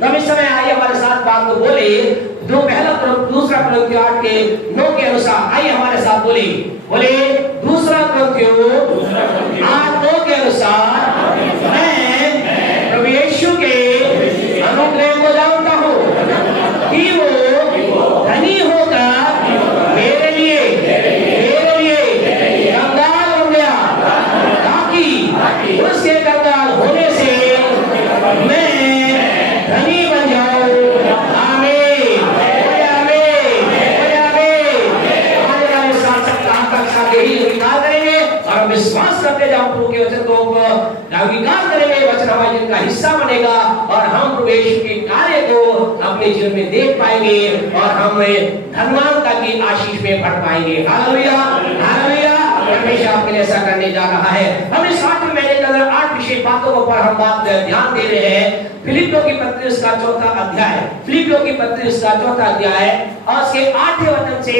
तो इस समय आइए हमारे साथ बात को बोले दूसरा कुरिन्थियों 8 के 9 के अनुसार आइए हमारे साथ बोले दूसरा कुरिन्थियों 8:9 के अनुसार मैं प्रभु यीशु के अनुग्रह को जानता हूँ कि वो धनी होगा मेरे लिए कंगाल हो गया ताकि उसके कंगाल होने से मैं धनी बन जाऊं। आमीन हमारे साथ यही स्वीकार करेंगे और हम विश्वास करते जाओ प्रभु के वचन को स्वीकार करेंगे। वचन हमारे जीवन का हिस्सा बनेगा और हम प्रभु यीशु के कार्य को अपने जीवन में देख पाएंगे और हम धनवानता की आशीष में बढ़ पाएंगे। Hallelujah hallelujah. परमेश्वर आपके लिए ऐसा करने जा रहा है। हम इस 8 महीने के अंदर 8 विशेष बातों पर हम बात ध्यान दे रहे हैं। फिलिपियों की पत्री उसका 4था अध्याय, फिलिपियों की पत्री उसका 4था अध्याय और उसके 8वें वचन से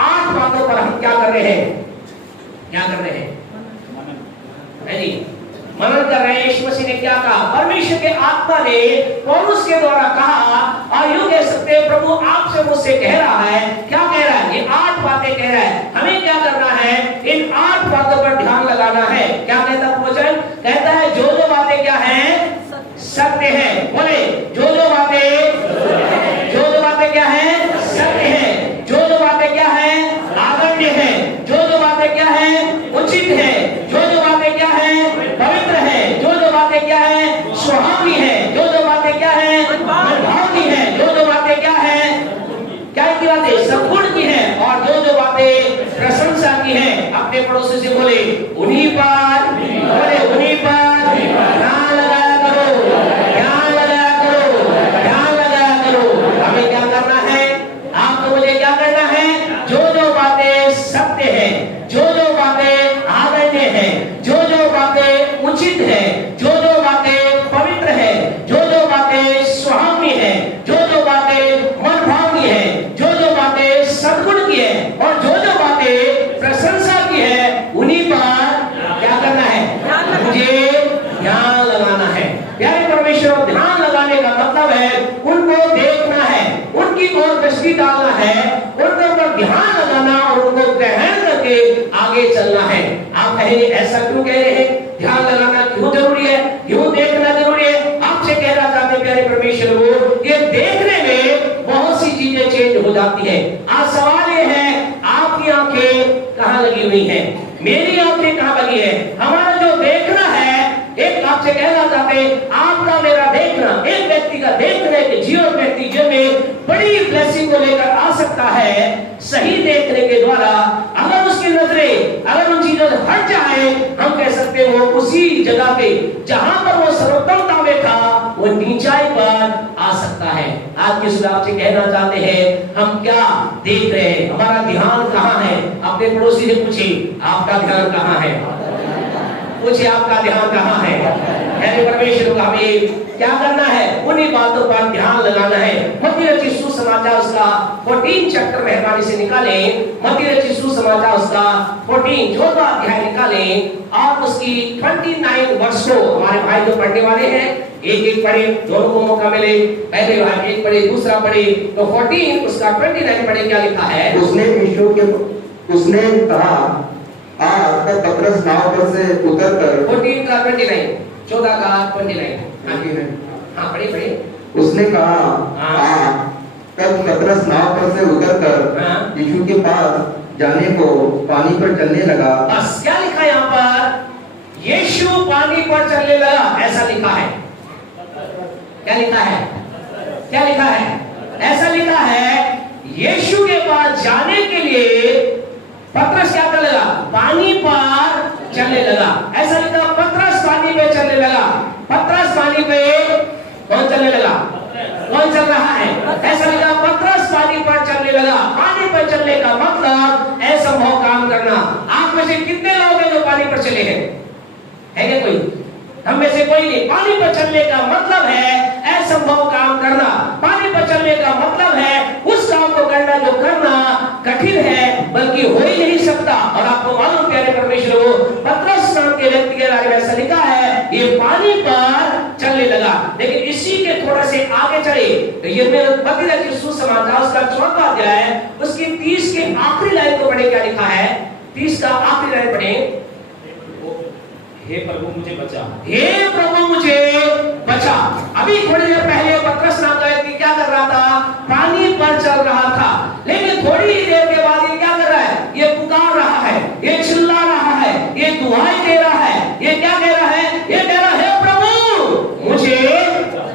8 बातों पर हम क्या कर रहे हैं? मनन कर रहे हैं। यीशु मसीह ने क्या कहा? परमेश्वर के आत्मा ने पौलुस के द्वारा कहा और यूं कह सकते हैं प्रभु आपसे मुझसे कह रहा है। क्या कह रहा है? ये 8 बातें कह रहा है। हमें क्या करना है? इन 8 बातों पर ध्यान लगाना है। क्या कहता है वचन? कहता है जो बातें क्या हैं? सत्य है। बोले जो बातें क्या हैं? सत्य है। जो बातें क्या हैं? आदरणीय है। जो बातें क्या हैं? उचित है। जो बातें क्या हैं? पवित्र है। जो बातें क्या हैं? सुहावनी है। जो बातें क्या हैं? मनभावनी है। जो बातें क्या हैं? क्या की बातें? सद्गुण की है। और जो बातें प्रशंसा की है। अपने पड़ोसी से बोले उन्हीं पर ध्यान लगाया करो। हमें क्या करना है? आपको मुझे क्या करना है? जो बातें सत्य है, जो बातें आदरणीय है, जो बातें उचित है, जो बातें पवित्र है, जो बातें सुहावनी है, जो बातें मनभावनी है, जो बातें सद्गुण की है और जो बातें प्रशंसा की है, उन्हीं पर क्या करना है? मुझे ध्यान लगाना है। प्यारे परमेश्वर, ध्यान लगाने का मतलब है उनको देखना है, उनकी ओर दृष्टि डालना है, उनके ऊपर ध्यान लगाना और उनको ग्रहण करके आगे चलना है। आप कहेंगे ऐसा क्यों कह रहे हैं? ध्यान लगाना क्यों जरूरी है? क्यों देखना जरूरी है? आपसे कहना चाहते प्यारे परमेश्वर को, ये देखने में बहुत सी चीजें चेंज हो जाती है। आज सवाल ये है आपकी आंखें कहाँ लगी हुई है? मेरी आंखें कहाँ लगी है? हमारा जो देखना है, एक आपसे कहना चाहते आपका मेरा देखना, एक व्यक्ति का देखने के जीवन व्यक्ति जीवन में बड़ी ब्लेसिंग को लेकर आ सकता है। सही देखने के द्वारा अगर उसकी नजरें अगर उन चीजों से हट जाए, हम कह सकते हैं वो उसी जगह पे जहां पर वो सर्वोत्तमता में था वो नीचाई पर आ सकता है। आज के सुबह से कहना चाहते हैं हम क्या देख रहे हैं? हमारा ध्यान कहाँ है? अपने पड़ोसी से पूछिए आपका ध्यान कहाँ है? पूछिए आपका ध्यान कहाँ है? परमेश्वर को हमें क्या करना है? उन्हीं बातों पर ध्यान लगाना है। मत्ती रचित सुसमाचार उसका 14 चैप्टर मेहरबानी से निकालें। मत्ती रचित सुसमाचार उसका 14 14वां अध्याय निकालें और उसकी 29 वर्ष को हमारे भाई जो पढ़ने वाले हैं एक पढ़े, दोनों को मौका मिले। पहले भाई एक पढ़े, दूसरा पढ़े, तो 14 उसका 29 पढ़े। क्या लिखा है? उसने कहा तब पतरस नाव पर से उतरकर 14 का 29 14 का 29 हाँ पढ़िए। उसने कहा तब पतरस नाव पर से उतरकर यीशु के पास जाने को पानी पर चलने लगा। बस क्या लिखा है यहाँ पर? यीशु पानी पर चलने लगा, ऐसा लिखा है। क्या लिखा है? क्या लिखा है? ऐसा लिखा है यीशु के पास जाने के लिए पतरस क्या करने लगा? पानी पर चलने लगा। ऐसा लिखा पतरस पानी पे चलने लगा। पतरस पानी पे कौन चलने लगा? कौन चल रहा है? ऐसा लिखा पतरस पानी पर चलने लगा। पानी पर चलने का मतलब असंभव काम करना। आप में से कितने लोग हैं जो पानी पर चले हैं? है क्या कोई? हम में से कोई नहीं। पानी पर चलने का मतलब है असंभव काम करना। पानी पर चलने का मतलब है उस काम को करना जो करना कठिन है बल्कि हो ही नहीं सकता। और आपको मालूम प्यारे परमेश्वर को पतरस नाम के व्यक्ति के बारे में ऐसा लिखा है ये पानी पर चलने लगा। लेकिन इसी के थोड़ा से यिर्मयाह मत्ती रचित सुसमाचार उसका 4वां अध्याय है, उसकी 30 के आखिरी लाइन को पढ़े, क्या लिखा है? 30 का आखिरी लाइन पढ़े। हे प्रभु मुझे बचा, हे प्रभु मुझे बचा। अभी थोड़ी देर पहले पतरस नाम का व्यक्ति क्या कर रहा था? पानी पर चल रहा था, लेकिन थोड़ी ही देर के बाद ये क्या कर रहा है? ये पुकार रहा है, ये चिल्ला रहा है, ये दुआएं दे रहा है। ये क्या कह रहा है? ये कह रहा है, प्रभु मुझे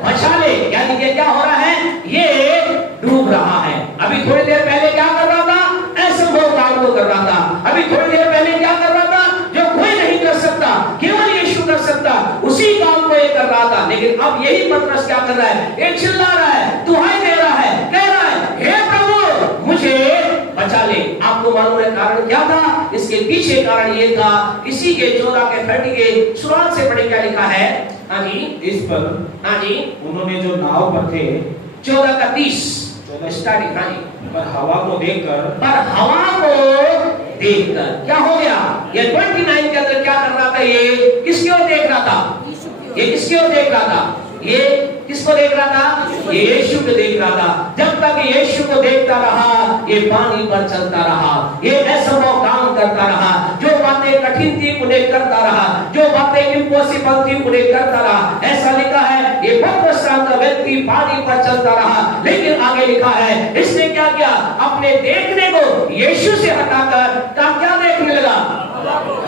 बचा ले। यानी ये क्या हो रहा है? ये डूब रहा है। अभी थोड़ी देर पहले क्या कर रहा था? असंभव काम को कर रहा था। अभी थोड़ी देर पहले क्या कर रहा था? जो कोई नहीं कर सकता, केवल यीशु कर सकता, उसी काम को ये कर रहा था। लेकिन अब यही पतरस क्या कर रहा है? ये चिल्ला रहा है, दुहाई दे रहा है, कह रहा है, हे प्रभु मुझे बचा ले। आपको मालूम है कारण क्या था? इसके पीछे कारण ये था, इसी के 14 के 30 के शुरुआत से पढ़े, क्या लिखा है? हाँ जी, इस पर हाँ जी, उन्होंने जो नाव पर थे 14 का 30 स्टार्टिंग। हाँ जी, पर हवा को देखकर क्या हो गया? ये 29 के अंदर क्या कर रहा था? ये किसकी ओर देख रहा था? ये किसकी ओर देख रहा था? ये किसको देख रहा था? ये यीशु को देख रहा था। जब तक यीशु को देखता रहा, ये पानी पर चलता रहा, ये असंभव काम करता रहा, जो बातें कठिन थी उन्हें करता रहा, जो बातें इम्पॉसिबल थी उन्हें करता रहा। ऐसा लिखा है, ये पतरस नाम का व्यक्ति पानी पर चलता रहा। लेकिन आगे लिखा है, इसने क्या किया? अपने देखने को यीशु से हटाकर क्या देखने लगा?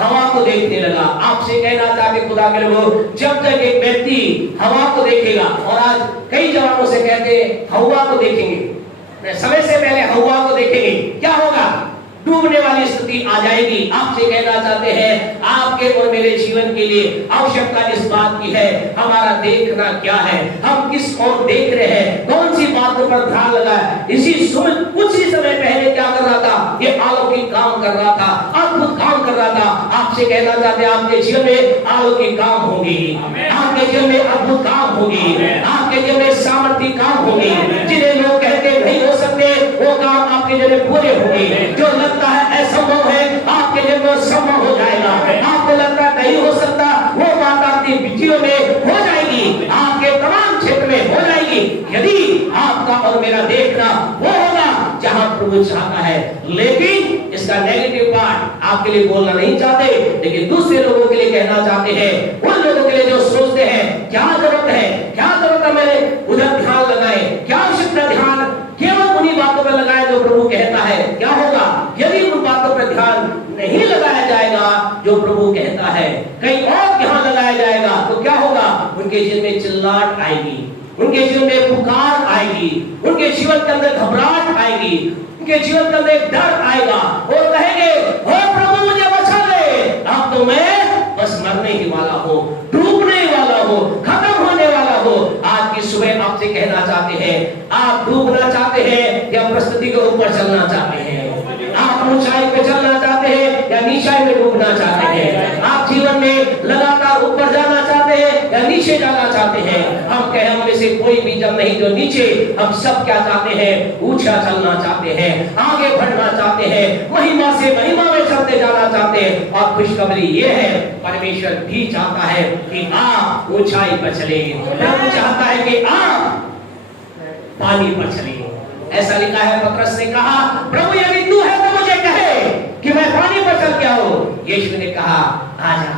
हवा को देखने लगा। आपसे कहना चाहते खुदा के लोगों, जब तक एक व्यक्ति हवा को देखेगा, और आज कई जवानों से कहते हवा को देखेंगे, समय से पहले हवा को देखेंगे, क्या होगा? डूबने वाली स्थिति आ जाएगी। आपसे कहना चाहते हैं, आपके और मेरे जीवन के लिए आवश्यकता इस बात की है, हमारा देखना क्या है, हम किस ओर देख रहे हैं, कौन सी बातों पर ध्यान लगाए। इसी कुछ ही समय पहले क्या कर रहा था? ये अलौकिक काम कर रहा था, अद्भुत काम कर रहा था। आपसे कहना चाहते हैं, आपके जीवन में अलौकिक काम होगी, आपके जीवन में अद्भुत काम होगी, आपके जीवन में सामर्थ्य काम होगी। जिन्हें लोग कहते नहीं हो सकते, वो काम आपके जीवन में पूरे होंगे। जो लगता है असंभव है, आपके जीवन में संभव हो जाएगा। आपको लगता है नहीं हो सकता, वो बात आपकी विधियों में हो जाएगी, आपके तमाम क्षेत्र में हो जाएगी, यदि आपका और मेरा देखना वो होगा जहां प्रभु चाहता है। लेकिन इसका नेगेटिव पार्ट आपके लिए बोलना नहीं चाहते, लेकिन दूसरे लोगों के लिए कहना चाहते हैं। उन लोगों के लिए जो सोचते हैं क्या जरूरत है, क्या जरूरत है मैंने उधर ध्यान लगाए, क्या आवश्यकता ध्यान केवल उन्हीं बातों पर लगाए जो प्रभु कहता है। क्या होगा यदि उन बातों पर ध्यान नहीं लगाया जाएगा जो प्रभु कहता है, कहीं और ध्यान लगाया जाएगा तो क्या होगा? उनके जीवन में चिल्लाहट आएगी, उनके जीवन में पुकार आएगी, उनके जीवन के अंदर घबराहट आएगी, उनके जीवन के अंदर डर आएगा और कहेंगे, ओ प्रभु मुझे बचा ले, अब तो मैं बस मरने ही वाला हूँ, डूबने वाला हूँ, खत्म होने वाला हूँ। आज की सुबह आपसे कहना चाहते हैं, आप डूबना चाहते हैं या प्रस्तुति के ऊपर चलना चाहते हैं? आप ऊंचाई पे चलना चाहते हैं या नीचाई में डूबना चाहते हैं? आप जीवन में लगातार ऊपर जाना चाहते हैं या नीचे जाना चाहते हैं? हम कहें हम में से कोई भी जब नहीं जो नीचे, हम सब क्या चाहते हैं? ऊंचा चलना चाहते हैं, आगे बढ़ना चाहते हैं, महिमा से महिमा में चलते जाना चाहते हैं। और खुशखबरी ये है, परमेश्वर भी चाहता है कि आप ऊंचाई पर चले, प्रभु चाहता है कि आप पानी पर चले। ऐसा लिखा है, पतरस ने कहा, प्रभु यदि तू है तो मुझे कहे कि मैं पानी पर चल के आऊं। यीशु ने कहा, आजा।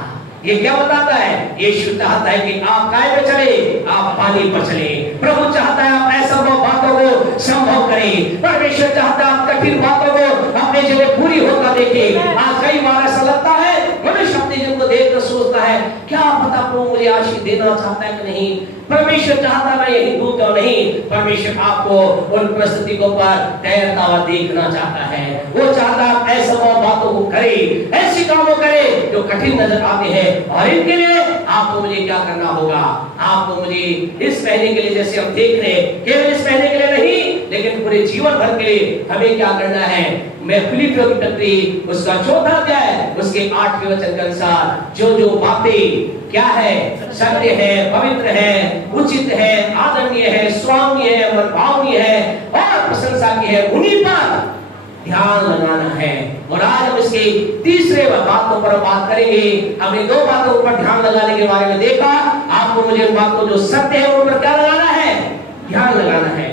ये क्या बताता है? यीशु चाहता है कि आप काय पे चले, आप पानी पर चले। प्रभु चाहता है आप असंभव बातों को संभव करें। परमेश्वर चाहता है आप कठिन बातों को अपने जीवन पूरी होता देखें। आज कई बार ऐसा लगता है, मनुष्य अपने जीवन को देखकर सोचता है, क्या पता प्रभु मुझे आशीष देना चाहता है कि नहीं। परमेश्वर चाहता मैं यही डूबता नहीं, परमेश्वर आपको उन परिस्थिति को पर तैरता हुआ देखना चाहता है। वो चाहता है आप असंभव बातों को करें, ऐसे कामों करें जो कठिन नजर आते हैं। और इनके लिए आपको मुझे क्या करना होगा? आपको मुझे इस महीने के लिए, जैसे हम देख रहे हैं, केवल इस महीने के लिए नहीं लेकिन पूरे जीवन भर के लिए हमें क्या करना है? मैं फिलिपियों की पत्री उसका 4वां अध्याय उसके 8वें वचन के अनुसार जो बातें क्या है? सत्य है, पवित्र है, उचित है, आदरणीय है, स्वामी है, मनभावनीय है और प्रशंसा की है, उन्हीं पर ध्यान लगाना है। और आज हम इसके तीसरे बातों पर बात करेंगे। हमने 2 बातों पर ध्यान लगाने के बारे में देखा। आपको मुझे उन बातों जो सत्य है उन पर क्या लगाना है? ध्यान लगाना है।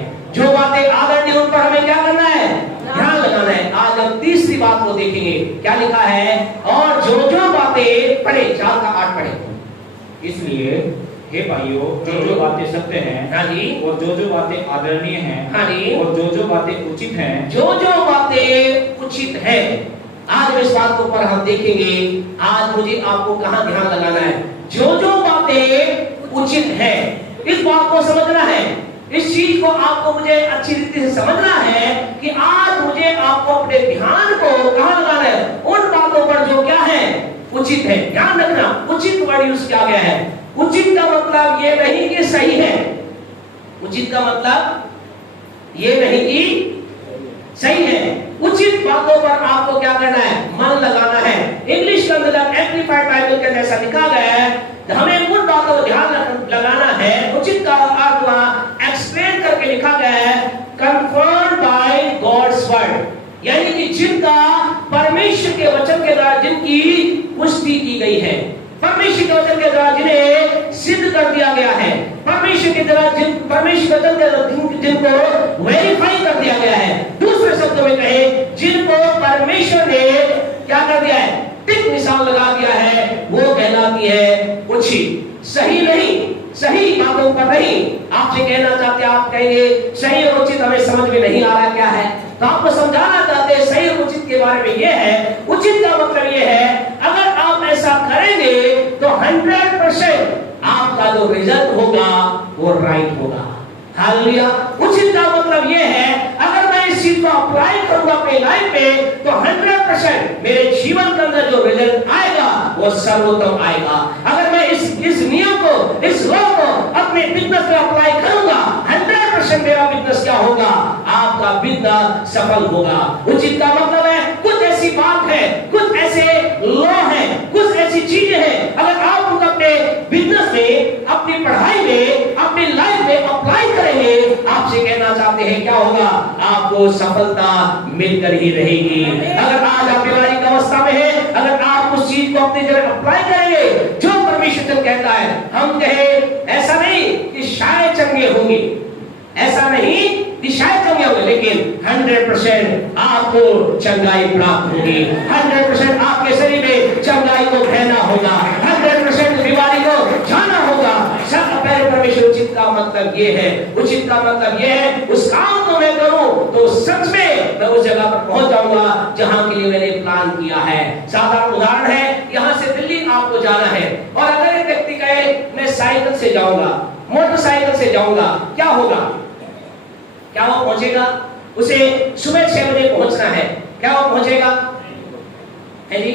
देखेंगे। क्या लिखा है? और जो जो बातें पढ़े, 4 का 8 पढ़े। इसलिए हे भाइयों, जो जो बातें सत्य हैं, हाँ जी, और जो जो बातें आदरणीय हैं, हाँ जी, और जो जो बातें उचित हैं, जो जो बातें उचित है, आज इस बात के ऊपर हम देखेंगे। आज मुझे आपको कहां ध्यान लगाना है? जो जो बातें उचित है, इस बात को समझना है। इस चीज को आपको मुझे अच्छी रीति से समझना है कि आज मुझे आपको अपने ध्यान को कहां लगाना है? उन बातों पर जो क्या है? उचित है। ध्यान रखना, उचित वर्ड यूज किया गया है। उचित का मतलब ये नहीं कि सही है। उचित का मतलब ये नहीं कि सही है। उचित बातों पर आपको क्या करना है? मन लगाना है। इंग्लिश के अंदर एम्प्लीफाइड बाइबल के अंदर ऐसा लिखा गया है, हमें उन बातों को ध्यान लगाना है। उचित का अर्थ वहां एक्सप्लेन करके लिखा गया है, कन्फर्म्ड बाय गॉड्स वर्ड, यानी कि जिनका परमेश्वर के वचन के द्वारा जिनकी पुष्टि की गई है, परमेश्वर के वचन के द्वारा जिन्हें सिद्ध कर दिया गया है, परमेश्वर के द्वारा परमेश्वर वचन के द्वारा जिनको वेरीफाई कर दिया गया है। दूसरे शब्दों में कहे, जिनको परमेश्वर ने क्या कर दिया है? टिक निशान लगा दिया है, वो कहलाती है उचित। सही नहीं, सही बातों पर नहीं। आपसे कहना चाहते, आप कहेंगे सही और उचित हमें समझ में नहीं आ रहा क्या है, तो आपको समझाना चाहते हैं सही और उचित के बारे में। ये है, उचित का मतलब ये है, अगर आप ऐसा करेंगे तो 100% आपका जो रिजल्ट होगा वो राइट होगा। हालेलुया। उचित का मतलब ये है, अगर मैं इस चीज को अप्लाई करूंगा अपने लाइफ में तो 100% मेरे जीवन के अंदर जो रिजल्ट आएगा वो सर्वोत्तम आएगा। अगर मैं इस नियम को, इस लॉ को अपने बिजनेस में अप्लाई करूंगा, 100% मेरा बिजनेस क्या होगा? आपका बिजनेस सफल होगा। उचित का मतलब है, कुछ ऐसी बात है, कुछ ऐसे लॉ है, कुछ ऐसी चीजें हैं, अगर आप उनको अपने बिजनेस में, अपनी पढ़ाई में, अपनी लाइफ में अप्लाई करेंगे, आपसे कहना चाहते हैं क्या होगा? आपको सफलता मिलकर ही रहेगी। अगर आज आप बीमारी की अवस्था में हैं, अगर आप उस चीज को अपनी जगह अप्लाई करेंगे जो परमेश्वर कहता है, हम कहे ऐसा नहीं कि शायद चंगे होंगे, ऐसा नहीं कि शायद चंगे होंगे, लेकिन 100% आपको चंगाई प्राप्त होगी। 100% आपके शरीर में चंगाई को बहना होगा, 100% बीमारी को जाना होगा। सब परमेश्वर। उचित का मतलब ये है, उचित का मतलब ये है, उस काम को मैं करूं तो सच में मैं उस जगह पर पहुंच जाऊंगा जहां के लिए मैंने प्लान किया है। साधारण उदाहरण है, यहां से दिल्ली आपको जाना है, और अगर एक व्यक्ति कहे मैं साइकिल से जाऊंगा, मोटरसाइकिल से जाऊंगा, क्या होगा? क्या वो पहुंचेगा? उसे सुबह 6 बजे पहुंचना है, क्या वो पहुंचेगा? है जी?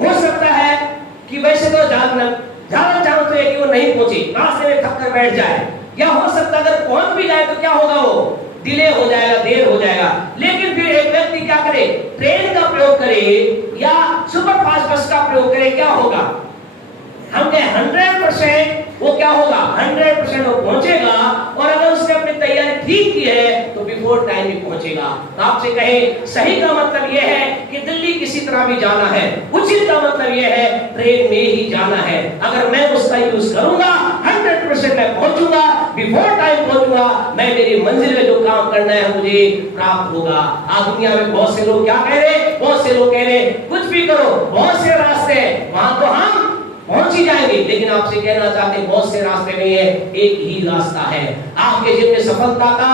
हो सकता है कि वैसे तो ज्यादा चांस तो है कि वो नहीं पहुंचे, रास्ते में थक कर बैठ जाए, या हो सकता है अगर पहुंच भी जाए तो क्या होगा? वो डिले हो जाएगा, देर हो जाएगा। लेकिन फिर एक व्यक्ति क्या करे? ट्रेन का प्रयोग करे या सुपर फास्ट बस का प्रयोग करे, क्या होगा? हमने 100% वो क्या होगा? 100% वो पहुंचेगा, और अगर उसने अपनी तैयारी ठीक की है तो बिफोर टाइम ही पहुंचेगा। तो आपसे कहे सही का मतलब यह है कि दिल्ली किसी तरह भी जाना है, उचित का मतलब यह है ट्रेन में ही जाना है। अगर मैं उसका यूज करूंगा 100% मैं पहुंचूंगा, बिफोर टाइम पहुंचूंगा, मैं मेरी मंजिल में जो काम करना है मुझे प्राप्त होगा। आज दुनिया में बहुत से लोग क्या कह रहे? बहुत से लोग कह रहे कुछ भी करो, बहुत से रास्ते हैं, वहां तो हम पहुंच ही जाएंगे। लेकिन आपसे कहना चाहते हैं बहुत से रास्ते नहीं है, एक ही रास्ता है। आपके जीवन में सफलता का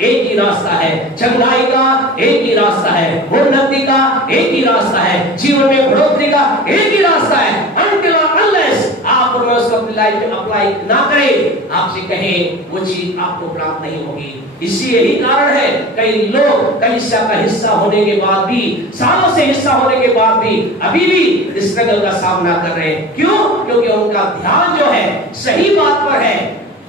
एक ही रास्ता है, चंगाई का एक ही रास्ता है, उन्नति का एक ही रास्ता है, जीवन में बढ़ोतरी का एक ही रास्ता है। Until or unless आप उसको अपनी लाइफ में अप्लाई ना करें, आपसे कहें वो चीज आपको प्राप्त नहीं होगी। इसी यही कारण है कई लोग कलीसिया का हिस्सा होने के बाद भी, सालों से हिस्सा होने के बाद भी अभी भी स्ट्रगल का सामना कर रहे हैं। क्यों? क्योंकि उनका ध्यान जो है सही बात पर है।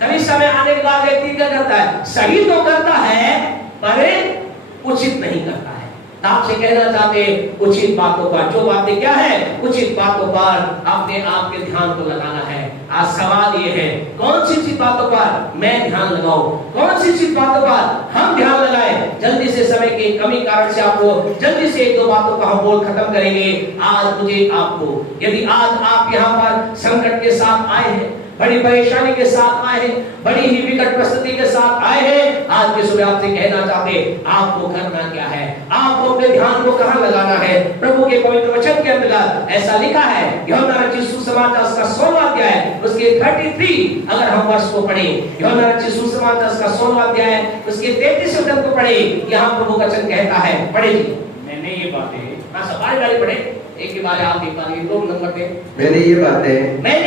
कलीसिया में आने के बाद व्यक्ति क्या करता है? सही तो करता है पर उचित नहीं करता है। आपसे कहना चाहते उचित बातों पर, जो बातें क्या है? उचित बातों पर अपने आप के ध्यान को लगाना है। आज सवाल ये है, कौन सी चीज बातों पर मैं ध्यान लगाऊं? कौन सी चीज बातों पर हम ध्यान लगाएं? जल्दी से, समय की कमी कारण से आपको जल्दी से 1-2 बातों का हम बोल खत्म करेंगे। आज मुझे आपको, यदि आज आप यहाँ पर संकट के साथ आए हैं, बड़ी परेशानी के साथ आए हैं, बड़ी ही विकट परिस्थिति के साथ आए हैं, आज के सुबह आपसे कहना चाहते आपको करना क्या है, आपको अपने ध्यान को कहां लगाना है। प्रभु के पवित्र वचन के अंतर्गत ऐसा लिखा है, यूहन्ना रचित सुसमाचार उसका 16वां अध्याय उसके 33 अगर हम वर्ष को पढ़ें, यूहन्ना रचित सुसमाचार उसका 16वां अध्याय उसके 33 वचन को पढ़े, यहाँ प्रभु का वचन कहता है, पढ़े जी। मैंने ये बातें, हाँ सब बारी पढ़े, एक के बारे आप एक बार दो नंबर पे। मैंने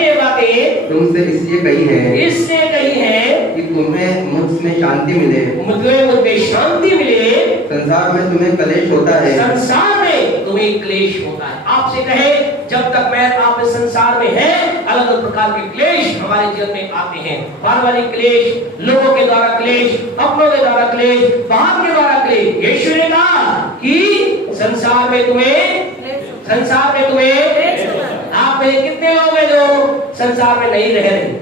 ये बातें तुमसे इसलिए कही है कि तुम्हें मुझ में शांति मिले, मुझमें शांति मिले। संसार में तुम्हें क्लेश होता है, संसार में तुम्हें क्लेश होता है। आपसे कहे जब तक मैं आप इस संसार में है, अलग अलग प्रकार के क्लेश हमारे जीवन में आते हैं। पारिवारिक क्लेश, लोगों के द्वारा क्लेश, अपनों के द्वारा क्लेश, बाहर के द्वारा क्लेश। यीशु ने कहा कि संसार में तुम्हें आप में कितने लोग हैं जो संसार में नहीं रह रहे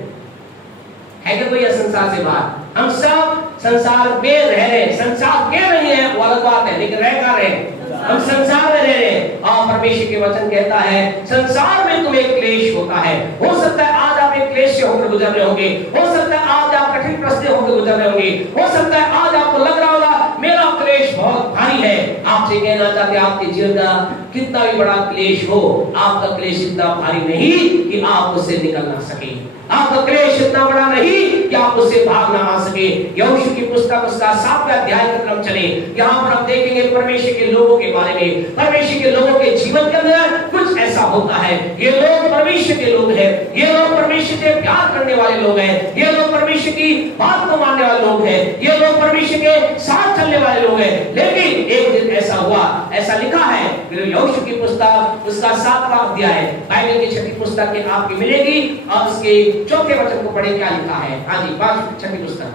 है कि कोई संसार से बाहर? हम सब संसार में रह रहे हैं। संसार के नहीं है वो अलग बात है, लेकिन रह कर रहे हैं, हम संसार में रह रहे हैं। और परमेश्वर के वचन कहता है संसार में तुम्हें क्लेश होता है। हो सकता है आज आप एक क्लेश से होकर गुजर रहे होंगे, हो सकता है आज आप कठिन परिस्थिति होकर गुजर रहे होंगे, हो सकता है आज आपको लग रहा होगा मेरा क्लेश बहुत भारी है। आपसे कहना चाहते हैं आपके जीवन का कितना भी बड़ा क्लेश हो, आपका क्लेश इतना भारी नहीं कि आप उससे निकल ना सके, आपका क्लेश इतना बड़ा नहीं कि आप उससे भाग ना आ सके। यहोशू की पुस्तक उसका 7वां अध्याय की तरफ चले, यहाँ पर हम देखेंगे परमेश्वर के लोगों के बारे में। परमेश्वर के लोगों के जीवन के अंदर कुछ ऐसा होता है, ये लोग परमेश्वर के लोग हैं, ये लोग परमेश्वर से प्यार करने वाले लोग हैं, ये लोग परमेश्वर की बात को मानने वाले लोग हैं, ये लोग परमेश्वर के साथ चलने वाले लोग हैं। लेकिन एक दिन ऐसा हुआ, ऐसा लिखा है यहोशू की पुस्तक उसका 7वां अध्याय, बाइबल की छठी पुस्तक के आपकी मिलेगी, और उसके चौथे वचन को पढ़े क्या लिखा है। हाँ जी, 5 पुस्तक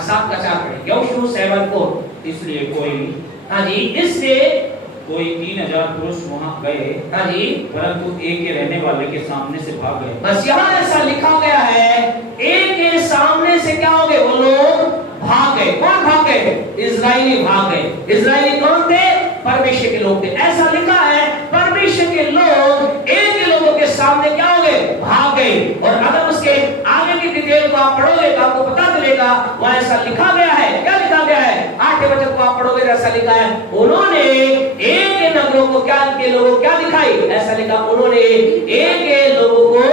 7 का 4 पढ़े। यहोशू 7:4। इसलिए कोई, हाँ जी, इससे कोई 3000 पुरुष वहां गए, हाँ जी, परंतु एक के रहने वाले के सामने से भाग गए। बस यहाँ ऐसा लिखा गया है, एक के सामने से क्या हो गए, वो लोग भाग गए। कौन भाग गए? इजराइली भाग गए। इजराइली कौन थे? परमेश्वर के लोग थे। ऐसा लिखा है परमेश्वर के लोग एक के लोगों के सामने क्या हो गए, भाग गए। और अगर उसके आगे की डिटेल को आप पढ़ोगे तो आपको पता चलेगा वहां ऐसा लिखा गया है। क्या लिखा गया है? 8वें वचन को आप पढ़ोगे ऐसा लिखा है, उन्होंने एक के नगरों को क्या, के लोगों क्या दिखाई? ऐसा लिखा, उन्होंने एक के लोगों को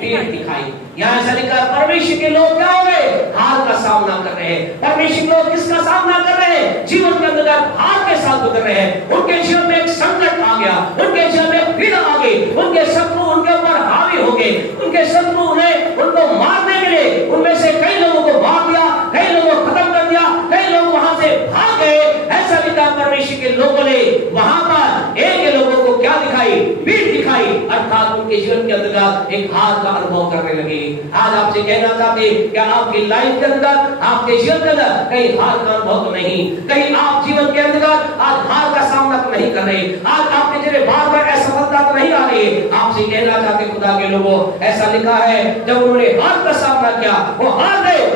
पीठ दिखाई। यहाँ ऐसा लिखा परमेश्वर के लोग क्या हो गए, हार का सामना कर रहे हैं। परमेश्वर के लोग किसका सामना कर रहे हैं? जीवन के अंदर हार के साथ गुजर रहे हैं। उनके जीवन में एक संकट आ गया, उनके जीवन में पीड़ा आ गई, उनके शत्रु उनके ऊपर हावी हो गए, उनके शत्रु उन्हें उनको मारने मिले। उनमें से कई लोगों को मार दिया, कई लोगों को खत्म कर दिया, कई लोग वहां से भाग गए। ऐसा लिखा परमेश्वर के लोगों ने वहां पर एक के लोगों को क्या दिखाई? पीठ दिखाई, अर्थात उनके जीवन के अंदर एक हार का अनुभव करने लगे। आज आपसे कहना चाहते क्या आपकी लाइफ के अंदर, आपके जीवन के अंदर कहीं हार का अनुभव तो नहीं? कहीं आप जीवन के अंदर आज हार का सामना तो नहीं कर रहे? आज आपके जीवन बार बार असफलता तो नहीं आ रही? आपसे कहना चाहते खुदा के लोगों, ऐसा लिखा है जब उन्होंने हार का सामना किया वो हार गए,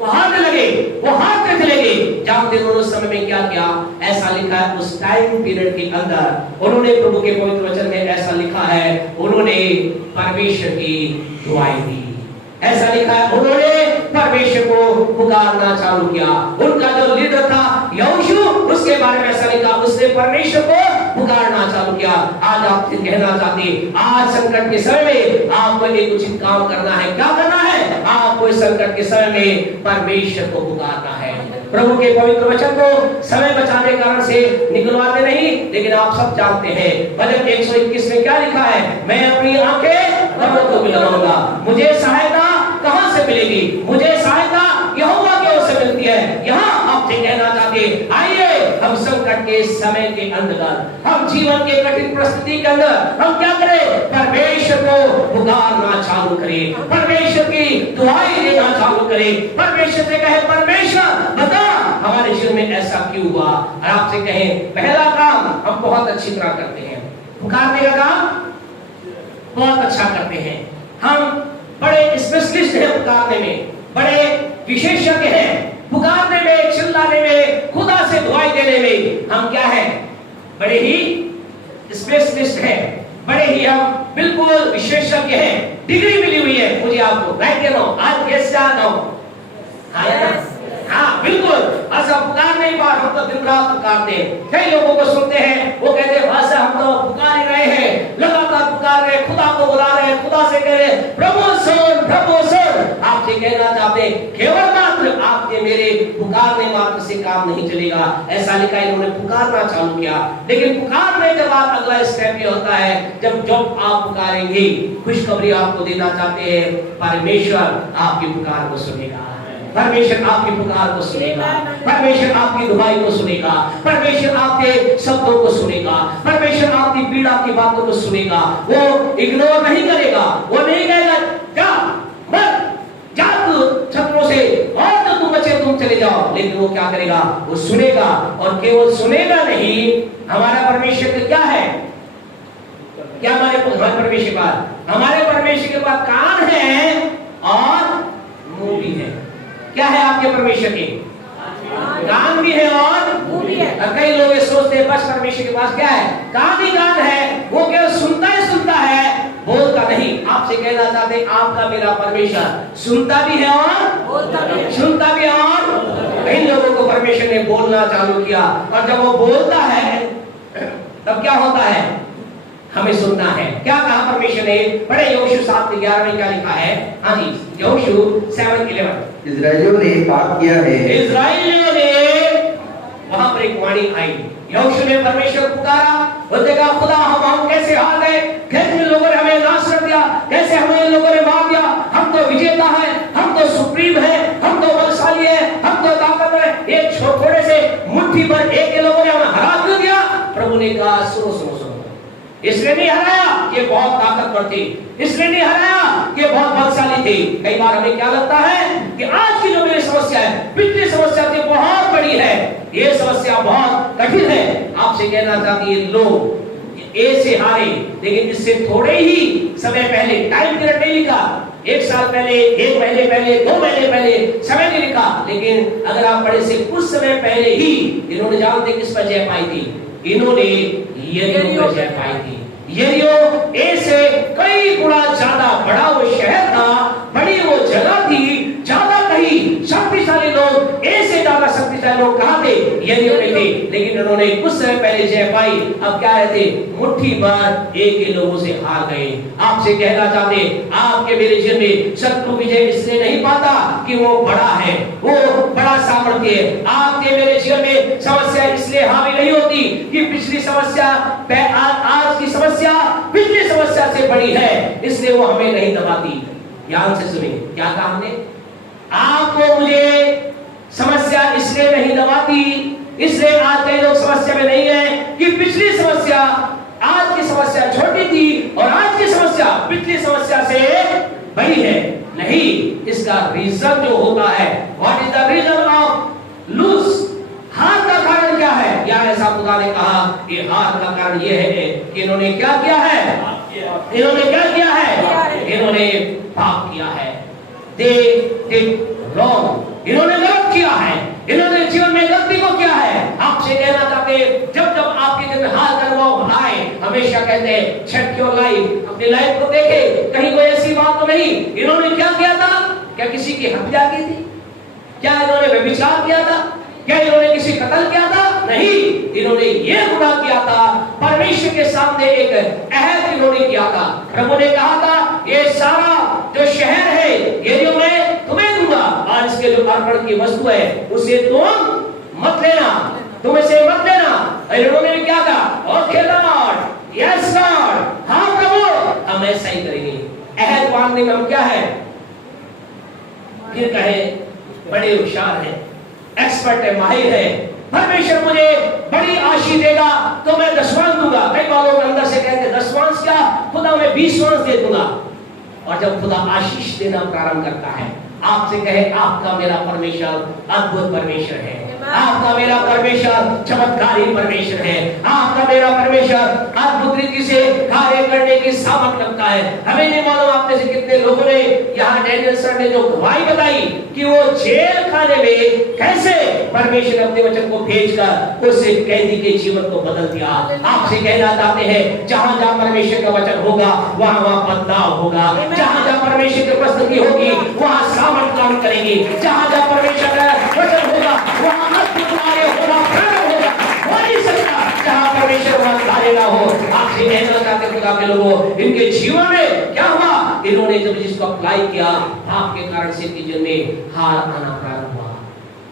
वो हारने लगे, वो हारते चले गए। जानते हो उस समय में क्या किया? ऐसा लिखा है उस टाइम पीरियड के अंदर उन्होंने प्रभु के पवित्र वचन में ऐसा लिखा है, उन्होंने परमेश्वर की दुआएं दी। ऐसा लिखा है उन्होंने परमेश्वर को पुकारना चालू किया। उनका जो लीडर था यहोशू, उसके बारे में ऐसा लिखा, उसने परमेश्वर को पुकारना चालू किया। आज आपसे कहना चाहते, आज संकट के समय में आपको एक उचित काम करना है। क्या करना है? आपको इस संकट के समय में परमेश्वर को पुकारना है। प्रभु के पवित्र वचन को समय बचाने के कारण से निकलवाते नहीं, लेकिन आप सब जानते हैं भजन 121 में क्या लिखा है? मैं अपनी आंखें पर्वतों पे लगाऊंगा, मुझे सहायता कहां से मिलेगी? मुझे सहायता यहोवा की ओर से मिलती है। यहाँ आपसे कहना चाहते, आइए हम संकट के समय के अंदर, हम जीवन के कठिन परिस्थिति के अंदर हम क्या करें? परमेश्वर को पुकारना चालू करें, परमेश्वर की दुआएं देना चालू करें, परमेश्वर से कहे परमेश्वर बता हमारे जीवन में ऐसा क्यों हुआ। और आपसे कहें पहला काम हम बहुत अच्छी तरह करते हैं, पुकारने का काम बहुत अच्छा करते हैं। हम बड़े स्पेशलिस्ट हैं पुकारने में, बड़े विशेषज्ञ हैं पुकारने में, चिल्लाने में, खुदा से दुआएं देने में। हम क्या हैं? बड़े ही स्पेशलिस्ट हैं, बड़े ही हम बिल्कुल विशेषज्ञ हैं। डिग्री मिली हुई है मुझे आपको, राइट? आज कैसे हाँ बिल्कुल लगाते हैं। कई लोगों को सुनते हैं, वो कहते हैं भाषा हम तो पुकार ही रहे हैं, लगातार पुकार रहे, खुदा को बुला रहे, खुदा से कह रहे प्रभु सुन, प्रभु सुन। आपसे कहना चाहते हैं केवल मात्र आपके मेरे पुकारने मात्र से काम नहीं चलेगा। ऐसा लिखा इन्होंने पुकारना चालू किया, लेकिन पुकारने के बाद अगला स्टेप ये होता है जब आप पुकारेंगे। खुशखबरी आपको देना चाहते हैं, परमेश्वर आपकी पुकार को सुनेगा, परमेश्वर आपकी पुकार को सुनेगा, परमेश्वर आपकी दुआई को सुनेगा, परमेश्वर आपके शब्दों को सुनेगा, परमेश्वर आपकी पीड़ा की बातों को सुनेगा। वो इग्नोर नहीं करेगा, वो नहीं कहेगा जा मत जा तू छत्रों से और तो तुम बचे तुम चले जाओ, लेकिन वो क्या करेगा, वो सुनेगा। और केवल सुनेगा नहीं, हमारा परमेश्वर क्या है, क्या हमारे परमेश्वर के पास, हमारे परमेश्वर के पास कान है और मुंह भी है। क्या है आपके परमेश्वर के, कान भी है और मुंह भी है। कई लोग ये सोचते हैं बस परमेश्वर के पास क्या है, कान ही कान है, वो केवल सुनता है, बोलता नहीं। आपसे कहना चाहते हैं आपका मेरा परमेश्वर सुनता भी है और बोलता भी है, सुनता भी है और कई लोगों को परमेश्वर ने बोलना चालू किया, और जब वो बोलता है तब क्या होता है, हमें सुनना है। क्या कहा परमेश्वर ने, बड़े यहोशू 7:11 में क्या लिखा है, हाँ जी यहोशू 7:11, इस्राएलियों ने पाप किया है, इस्राएलियों ने, वहां पर एक वाणी आई, यहोशू ने परमेश्वर पुकारा, वो देखा खुदा हम कैसे हार गए, कैसे लोगों ने हमें नाश कर दिया, कैसे हमें लोगों ने मार दिया, हम तो विजेता है, हम तो सुप्रीम है, हम तो बलशाली है, हम तो ताकतवर है, एक थोड़े से मुट्ठी भर एक के लोगों ने हमें हरा दिया। प्रभु ने कहा सुनो सुनो सुनो, इसलिए नहीं हराया कि बहुत ताकतवर थी, इसलिए नहीं हराया कि बहुत बलशाली थी। कई बार हमें क्या लगता है कि आज की जो मेरी समस्या है, पिछली समस्या से बहुत बड़ी है, ये समस्या बहुत कठिन है। आपसे कहना चाहती है लोग ए से हारे, लेकिन इससे थोड़े ही समय पहले, टाइम पीरियड नहीं लिखा, 1 साल पहले, 1 महीने पहले, 2 महीने पहले समय नहीं लिखा, लेकिन अगर आप पढ़े से कुछ समय पहले ही इन्होंने जानते किस पर जय पाई थी, इन्होंने यरीहो पर जय पाई थी। यरीहो ए से कई गुना ज्यादा बड़ा वो शहर था, बड़ी वो जगह थी, ज्यादा कहीं शक्तिशाली लोग, ए से ज्यादा शक्तिशाली लोग कहां थे, यरीहो में थे, लेकिन उन्होंने कुछ समय पहले जय पाई। अब क्या रहते, मुट्ठी भर एक के लोगों से हार गए। आपसे कहना चाहते आपके मेरे जीवन में शत्रु विजय इसलिए नहीं पाता कि वो बड़ा है, वो बड़ा सामर्थ्य है। आपके मेरे जीवन में समस्या इसलिए हावी नहीं होती कि पिछली समस्या आज की समस्या पिछली समस्या से बड़ी है, इसलिए वो हमें नहीं दबाती। ध्यान से सुनिए क्या कहा हमने, आपको मुझे समस्या इसलिए नहीं दबाती, इसलिए आज कई लोग समस्या में नहीं है कि पिछली समस्या, आज की समस्या छोटी थी और आज की समस्या पिछली समस्या से बड़ी है। नहीं, इसका रीजन जो होता है, what is the reason of lose, हार का कारण क्या है, या ऐसा खुदा ने कहा कि हार का कारण यह है कि इन्होंने क्या किया है, इन्होंने क्या किया है, इन्होंने पाप किया है, दे डिड रॉन्ग, इन्होंने गलत किया है, इन्होंने जीवन में गलती को किया है। आपसे कहना चाहते जब जब आपके दिन में हार का अनुभव आए, हमेशा कहते हैं चेक योर लाइफ, अपनी लाइफ को देखे, कहीं कोई ऐसी बात तो नहीं। इन्होंने क्या किया था, क्या किसी की हत्या की थी, क्या इन्होंने व्यभिचार किया था, क्या इन्होंने किसी कत्ल किया था, नहीं, इन्होंने ये गुनाह किया था, परमेश्वर के सामने एक अहद इन्होंने किया था। प्रभु ने कहा था ये सारा जो शहर है ये जो मैं तुम्हें दूंगा, और इसके जो अर्पण की वस्तु है उसे तुम मत लेना, तुम इसे मत लेना। इन्होंने भी क्या कहा, ओके लॉर्ड, यस लॉर्ड, हाँ प्रभु हम ऐसा ही करेंगे। अहद बांधने में हम क्या है, फिर कहे बड़े होशियार है, एक्सपर्ट है, माहिर है, परमेश्वर मुझे बड़ी आशीष देगा तो मैं दशवांश दूंगा। कई बार लोग अंदर से कहते हैं दशवांश क्या, खुदा मैं 20वांश दे दूंगा। और जब खुदा आशीष देना प्रारंभ करता है, आपसे कहे आपका मेरा परमेश्वर अद्भुत परमेश्वर है, आपका मेरा परमेश्वर चमत्कारी परमेश्वर है, आपका मेरा परमेश्वर अद्भुत रीति से कार्य करने की सामर्थ रखता है। हमें नहीं मालूम आप में से कितने लोगों ने यहाँ डैनियल सर ने जो गवाही बताई कि वो जेल खाने में कैसे परमेश्वर अपने वचन को भेजकर उस कैदी के जीवन को बदल दिया। आपसे कहना चाहते हैं जहां जहां परमेश्वर का वचन होगा वहां वहां बदलाव होगा, जहां जहां परमेश्वर की उपस्थिति होगी वहां सामर्थ काम करेंगे, जहां जहां परमेश्वर का वचन होगा वहां अद्भुत कार्य होगा, प्रारंभ होगा। अफ्रीका के लोगों, इनके जीवन में क्या हुआ? इन्होंने जब इसको अप्लाई किया, पाप के कारण से इनके जीवन में हार आना प्रारंभ हुआ।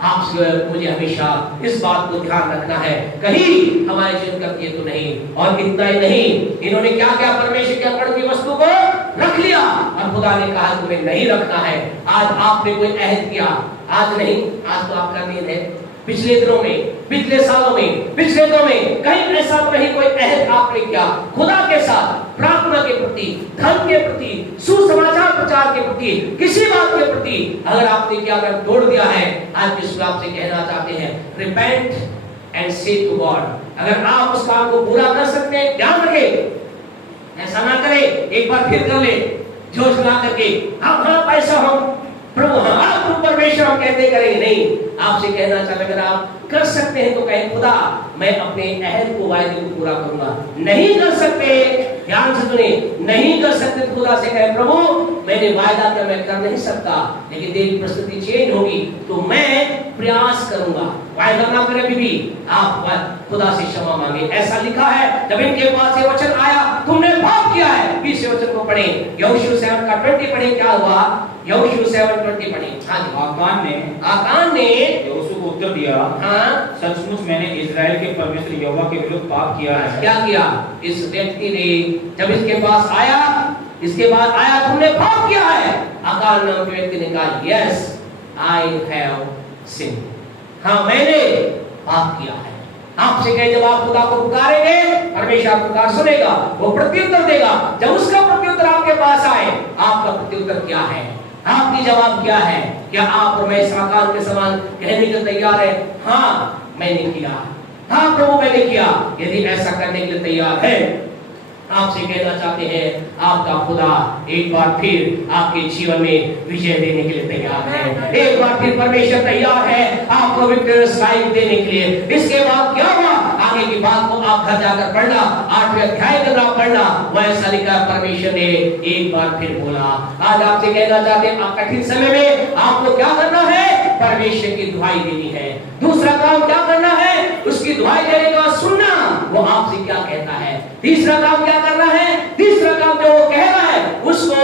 आपसे मुझे हमेशा इस बात को ध्यान रखना है, कहीं हमारे जीवन का ये तो नहीं। और इतना ही नहीं, इन्होंने क्या क्या परमेश्वर के अर्पण की वस्तु को रख लिया और खुदा ने कहा तुम्हें नहीं रखना है। आज आपने कोई अहद किया, आज नहीं, आज तो आपका दिन है। पिछले दिनों में, पिछले सालों में, पिछले दिनों में कहीं ऐसा तो नहीं कोई अहद आपने किया खुदा के साथ, प्रार्थना के प्रति, धन के प्रति, सुसमाचार प्रचार के प्रति, किसी बात के प्रति अगर आपने क्या अगर तोड़ दिया है, आज विश्व आपसे कहना चाहते हैं, रिपेंट एंड से टू गॉड। अगर आप उस काम को पूरा कर सकते हैं, ध्यान रखें, ऐसा ना करें एक बार फिर कर ले जोश ला करके, हाँ पैसा हम प्रभु, हाँ परमेश्वर हम कहते करेंगे, नहीं। आपसे कहना चाहते अगर आप कर सकते हैं तो कहें खुदा मैं अपने अहद को, वायदे को पूरा करूंगा। नहीं कर सकते, ध्यान से सुने, नहीं कर सकते तो खुदा से कहें प्रभु मैंने वायदा किया, मैं कर नहीं सकता, लेकिन तेरी परिस्थिति चेंज होगी तो मैं प्रयास करूंगा। वायदा ना करें भी आप खुदा से क्षमा मांगे। ऐसा लिखा है, जब इनके पास ये वचन आया तुमने पाप किया है, 20 वचन को पढ़े, यहोशू 7 का 20 पढ़े, क्या हुआ? यहोशू 7:20 पढ़े। आकान ने यहोशू को उत्तर दिया, हाँ सचमुच मैंने इस्राएल के परमेश्वर यहोवा के विरुद्ध पाप किया है। क्या किया? इस व्यक्ति ने जब इसके पास आया, इसके बाद आया तुमने पाप किया है, आकान नाम के व्यक्ति ने कहा यस आई हैव सिन, हाँ मैंने पाप किया है। आपसे कहे जब आप खुदा को पुकारेंगे, परमेश्वर आपकी पुकार सुनेगा, वो प्रत्युत्तर देगा। जब उसका प्रत्युत्तर आपके पास आए, आपका प्रत्युत्तर क्या है? आपकी जवाब क्या है? क्या आप और मैं इस आकान के समान कहने के तैयार है, हाँ मैंने किया, हाँ प्रभु मैंने किया? यदि ऐसा करने के लिए तैयार है, आपसे कहना चाहते हैं आपका खुदा एक बार फिर आपके जीवन में विजय देने के लिए तैयार है। एक बार फिर परमेश्वर तैयार है आपको विक्टोरियस लाइफ देने के लिए। इसके बाद क्या हुआ? आगे की बात को आप घर जाकर पढ़ना, 8वें अध्याय तक पढ़ना, वह ऐसा लिखा परमेश्वर ने एक बार फिर बोला। आज आपसे कहना चाहते हैं आप कठिन समय में आपको क्या करना है? परमेश्वर की दुहाई देनी है। दूसरा काम क्या करना है? उसकी दुहाई देने का सुनना, वो आपसे क्या कहता है। तीसरा काम क्या करना है? तीसरा काम जो वो कह रहा है उसको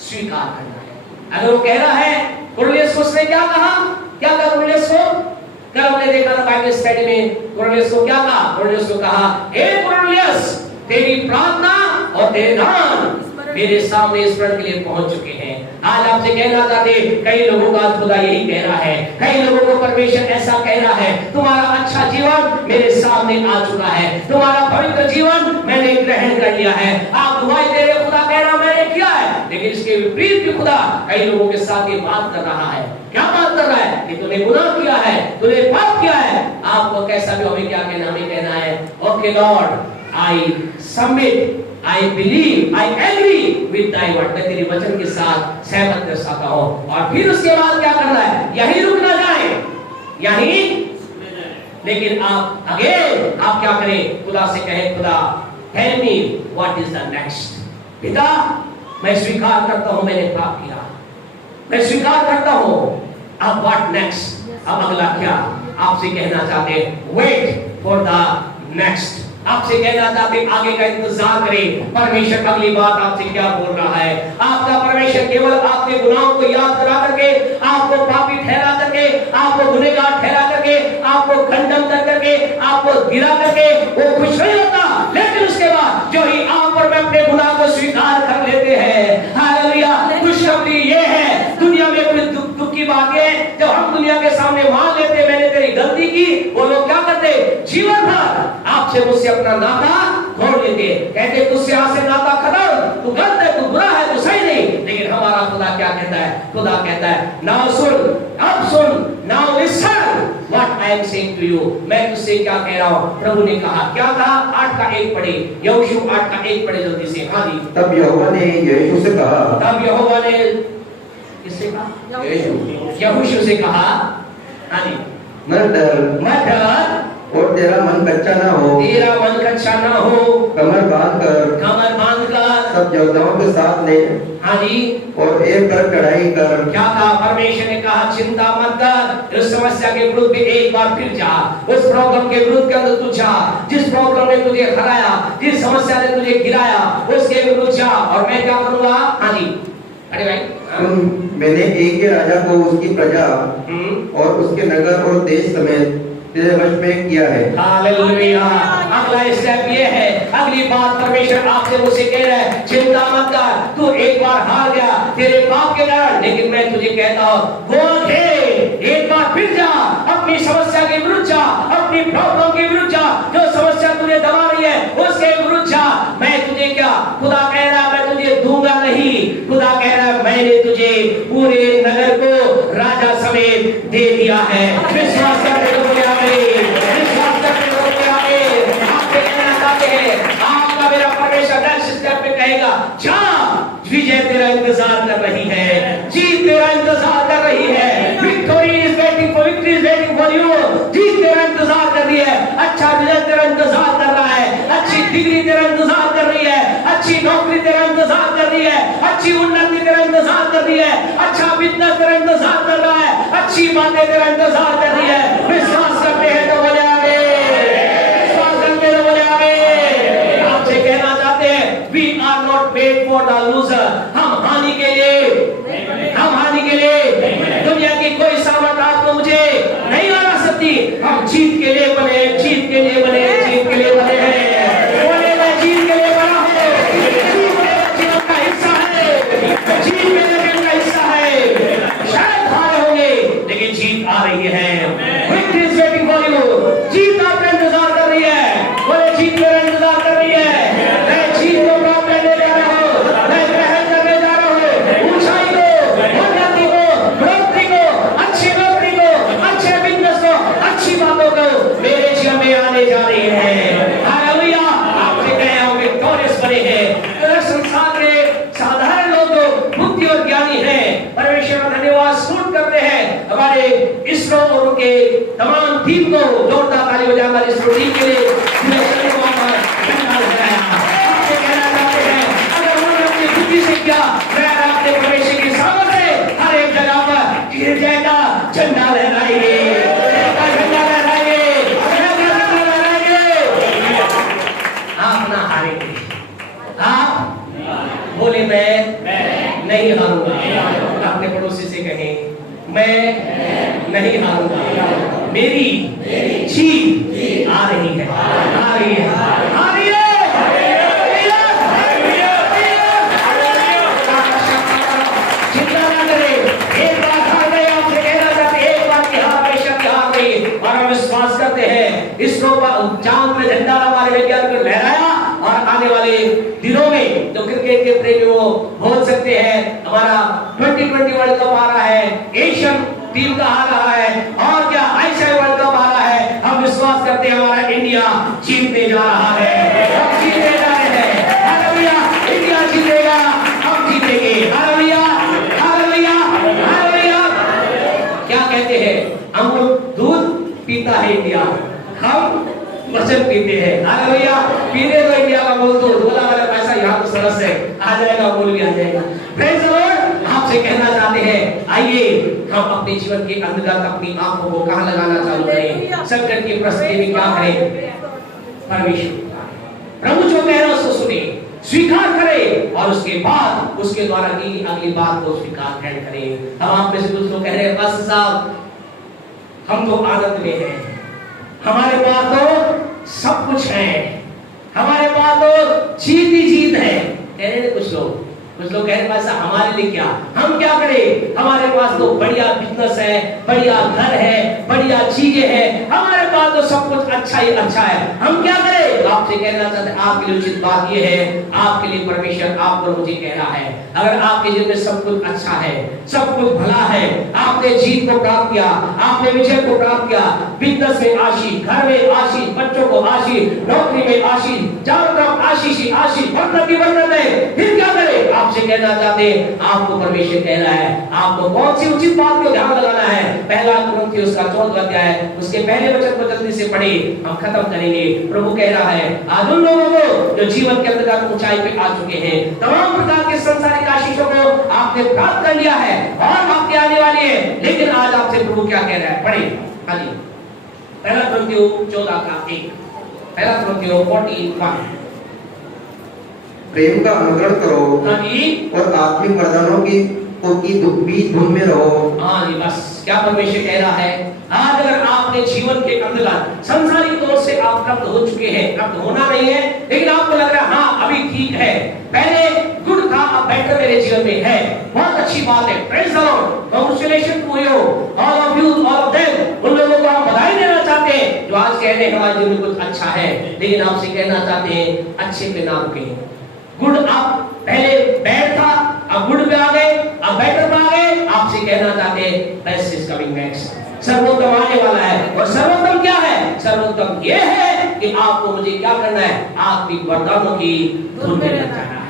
स्वीकार करना है। अगर वो कह रहा है, कुरनेलियुस को उसने क्या कहा? क्या कहा कुरनेलियुस को? कल हमने देखा था बाइबल स्टडी में, कुरनेलियुस को क्या कहा? कुरनेलियुस को कहा हे कुरनेलियुस तेरी प्रार्थना और तेरे दान मेरे सामने स्मरण के लिए पहुंच चुके हैं। आज आपसे कहना चाहते, कई लोगों का खुदा यही कह रहा है, कई लोगों को परमेश्वर ऐसा कह रहा है, तुम्हारा अच्छा जीवन मेरे सामने आ चुका है, तुम्हारा पवित्र जीवन मैंने ग्रहण कर लिया है। आप दुआएं दे रहे, खुदा कह रहा मैंने किया है, लेकिन इसके विपरीत भी खुदा कई लोगों के साथ ये बात कर रहा है। क्या बात कर रहा है? कि तूने गुनाह किया है, तूने पाप किया है। आपको कैसा भी हमें क्या कहना? हमें कहना है okay Lord I submit, I believe, I agree with thy word, मैं तेरे वचन के साथ सहमत दर्शाता हूँ। और फिर उसके बाद क्या करना है? यही रुक ना जाए, यही, लेकिन आप अगेन आप क्या करें? खुदा से कहें खुदा tell me what is the next। पिता मैं स्वीकार करता हूँ मैंने पाप किया, मैं स्वीकार करता हूँ, अब what next? अब अगला क्या? आपसे कहना चाहते हैं wait for the next। आपसे कहना चाहते आगे का इंतजार करें, परमेश्वर अगली बात आपसे क्या बोल रहा है। आपका परमेश्वर केवल आपके गुनाहों को याद करा करके, आपको पापी ठहरा करके, आपको गुनहगार ठहरा करके, आपको खंडन कर करके, आपको गिरा करके वो खुश नहीं होता। लेकिन उसके बाद जो ही आप और मैं अपने गुनाह को स्वीकार कर लेते हैं, हालेलुया, खुशखबरी ये है, दुनिया में कोई दुख की बात है, जब हम दुनिया के सामने मान लेते मैंने तेरी गलती की, वो लोग क्या करते? जीवन भर आपसे मुझसे अपना नाता तोड़ लेते, कहते तुझसे आज से नाता खत्म, तू गलत है, तू बुरा है, तू सही नहीं। लेकिन हमारा खुदा क्या कहता है? खुदा कहता है नाउ सुन, अब सुन, now listen what I am saying to you, मैं तुझसे क्या कह रहा हूं। प्रभु ने कहा, क्या कहा? 8 का 1 पढ़े, यहोशू 8 का 1 पढ़े जल्दी से। हां जी। तब यहोवा ने यहोशू से कहा, तब यहोवा ने किससे कहा? यहोशू से कहा, हां जी, मत डर और तेरा मन कच्चा ना हो, तेरा मन कच्चा ना हो, कमर बांध कर सब योद्धाओं के साथ ले हाँ जी, और एक कर चढ़ाई कर। क्या कहा परमेश्वर ने? कहा चिंता मत कर, उस समस्या के विरुद्ध भी एक बार फिर जा, उस प्रॉब्लम के विरुद्ध के अंदर तू जा, जिस प्रॉब्लम ने तुझे हराया, जिस समस्या ने तुझे गिराया, उसके विरुद्ध जा, और मैं क्या करूंगा? हाँ जी, अरे भाई, मैंने एक के राजा को उसकी प्रजा और उसके नगर और देश समेत तेरे वश में किया है। हालेलुया। अगला स्टेप ये है, अगली बात परमेश्वर आपसे मुझसे कह रहा है, चिंता मत कर, तू एक बार हार गया तेरे पाप के कारण, लेकिन मैं तुझे कहता हूँ गो अगेन, एक बार फिर जा, अपनी समस्या के विरुद्ध जा, अपनी प्रॉब्लम के विरुद्ध जा, जो समस्या तुझे दबा रही है उसके विरुद्ध जा। मैं तुझे क्या, खुदा कह रहा है मैं तुझे दूंगा नहीं, खुदा कह रहा है मैंने तुझे पूरे नगर को राजा समेत दे दिया है। विश्वास करने को विश्वास करने को आपसे कहना चाहते हैं, आपका मेरा परमेश्वर नेक्स्ट स्टेप में कहेगा जा, विजय तेरा इंतजार कर रही है, जीत तेरा इंतजार कर रही है, victory is waiting for you, जीत तेरा इंतजार कर रही है, अच्छा रिजल्ट तेरा इंतजार कर रहा है, अच्छी डिग्री तेरा इंतजार कर रही है, अच्छी नौकरी तेरा इंतजार कर रही है, अच्छी उन्नति तेरा इंतजार कर रही है, अच्छा बिजनेस तेरा इंतजार कर रहा है, अच्छी बातें तेरा इंतजार कर रही है। विश्वास करते हैं तो बोले आमीन, विश्वास करते तो बोले आमीन। आपसे कहना चाहते हैं we are not made for the loser, हम हानि के लिए दुनिया की कोई सामर्थ आपको मुझे नहीं हरा सकती, हम जीत के लिए बने हैं। बोले मैं जीत के लिए बना हूं, जीत मेरे जीवन का हिस्सा है, जीत मेरे जीवन का हिस्सा है। शायद हारे होंगे लेकिन जीत आ रही है। Victory is waiting for you, जीत आपका इंतजार कर रही है। बोले जीत मेरा इंतजार कर रही है, मैं जीत को प्राप्त करने जा रहा हूं, मैं ग्रहण करने जा रहा हूं, ऊंचाई को, उन्नति को, बढ़ोतरी को, अच्छी नौकरी को, अच्छे बिजनेस को, अच्छी बातों को मेरे जीवन में आने जा रही है। हालेलुया। आपसे कहे हम विक्टोरियस बने हैं। संसार में साधारण लोग बुद्धि और ज्ञानी हैं, परमेश्वर का धन्यवाद सूट करते हैं। हमारे इसरो और उनके तमाम टीम को जोरदार ताली बजाएं हमारी इसरो टीम के लिए। आपसे कहना चाहते हैं अगर उन्होंने अपनी बुद्धि से किया, मैं आपके परमेश्वर की सामर्थ से हर एक जगह पर गिर जाएगा, झंडा लहराएंगे, झंडा लहराएंगे, आप ना हारेंगे। आप बोले मैं नहीं हारूंगा। अपने पड़ोसी से कहें मैं नहीं हारूंगा, मेरी जीत आ रही है, आ रही है, आ रही है। चिंता ना करें, एक बार हार गए, आपसे कहना चाहते हैं एक बार की हार हमेशा की हार नहीं। और हम विश्वास करते हैं इसरो पर चांद में झंडा हमारे वैज्ञानिक को लहराया, और आने वाले दिनों में जो क्रिकेट के प्रेमी वो बोल सकते हैं हमारा 2020 वर्ल्ड कप आ रहा है, एशियन टीम का आ रहा है, और क्या आईसीसी वर्ल्ड कप आ रहा है। हम विश्वास करते हैं हमारा इंडिया जीतने जा रहा है, हम जीतने जा रहे हैं। हालेलुया, इंडिया जीतेगा, हम जीतेंगे। Hallelujah, hallelujah, hallelujah. क्या कहते हैं, अमूल दूध पीता है इंडिया, हम वचन पीते हैं। हालेलुया, पीने तो इंडिया का मूल दूध, बोला वाला पैसा यहाँ तो सरस है, आ जाएगा, मूल भी आ जाएगा। Praise the Lord. आपसे कहना चाहते हैं आइए हम अपने जीवन के अंतर्गत अपनी आंखों को कहां लगाना चालू करें, संकट की परिस्थिति में क्या करें, परमेश्वर प्रभु जो कह रहा है उसको सुने, स्वीकार करें, और उसके बाद उसके द्वारा की अगली बात को स्वीकार करें। हम आप में से कुछ लोग कह रहे हैं बस साहब हम तो आनंद में हैं, हमारे पास तो सब कुछ है, हमारे पास तो जीत ही जीत है। कह रहे हैं कुछ लोग कह रहे हैं हमारे लिए क्या, हम क्या करें, हमारे पास तो बढ़िया बिजनेस है, बढ़िया घर है, बढ़िया चीजें हैं, हमारे पास तो सब कुछ अच्छा ही अच्छा है, हम क्या करें। आपसे कहना चाहते हैं आपके लिए उचित बात यह है, आपके लिए परमेश्वर आपको मुझे कह रहा है अगर आपके जीवन में सब कुछ अच्छा है, सब कुछ भला है, आपने जीत को प्राप्त किया, आपने विजय को प्राप्त किया, बिजनेस में आशीष, घर में आशीष, बच्चों को आशीष, नौकरी में आशीष, चारों तरफ आशीष ही आशीष, बरकत है, फिर क्या करें। आपसे कहना चाहते हैं आपको परमेश्वर कह रहा है आपको कौन सी उचित बात को ध्यान लगाना है। पहला कुरिन्थियों उसका 14 अध्याय उसके पहले वचन को जल्दी से पढ़े, हम खत्म करेंगे। प्रभु कह रहा है आज उन लोगों को जो जीवन के अंधकार ऊंचाई पे आ चुके हैं, तमाम प्रकार के संसारिक आशीषों को आपने प्राप्त कर लिया है और आपके आने वाली है, लेकिन आज आपसे प्रभु क्या कह रहा है? पढ़े आइए पहला कुरिन्थियों 14:1, पहला कुरिन्थियों 14:1। प्रेम का अनुकरण करो और आत्मिक वरदानों की धुन में रहो। हाँ जी, बस क्या परमेश्वर कह रहा है? आज अगर आपने जीवन के अंधकार संसारिक तौर से आप प्राप्त हो चुके हैं, प्राप्त होना नहीं है, लेकिन आपको लग रहा है हाँ अभी ठीक है, पहले गुड था अब बेटर मेरे जीवन में है, बहुत अच्छी बात है, praise the lord, congratulation to you all of you all of them. उन लोगों को हम बधाई देना चाहते हैं जो आज कह रहे हैं हमारे जीवन में कुछ अच्छा है, लेकिन आपसे कहना चाहते हैं अच्छे पे ना रुके। गुड आप पहले बैड था, अब गुड पे आ गए, अब बेटर पे आ गए, आपसे कहना चाहते हैं बेस्ट इज कमिंग नेक्स्ट, सर्वोत्तम आने वाला है। और सर्वोत्तम क्या है? सर्वोत्तम ये है कि आपको मुझे क्या करना है? आत्मिक वरदानों की धुन में जाना है।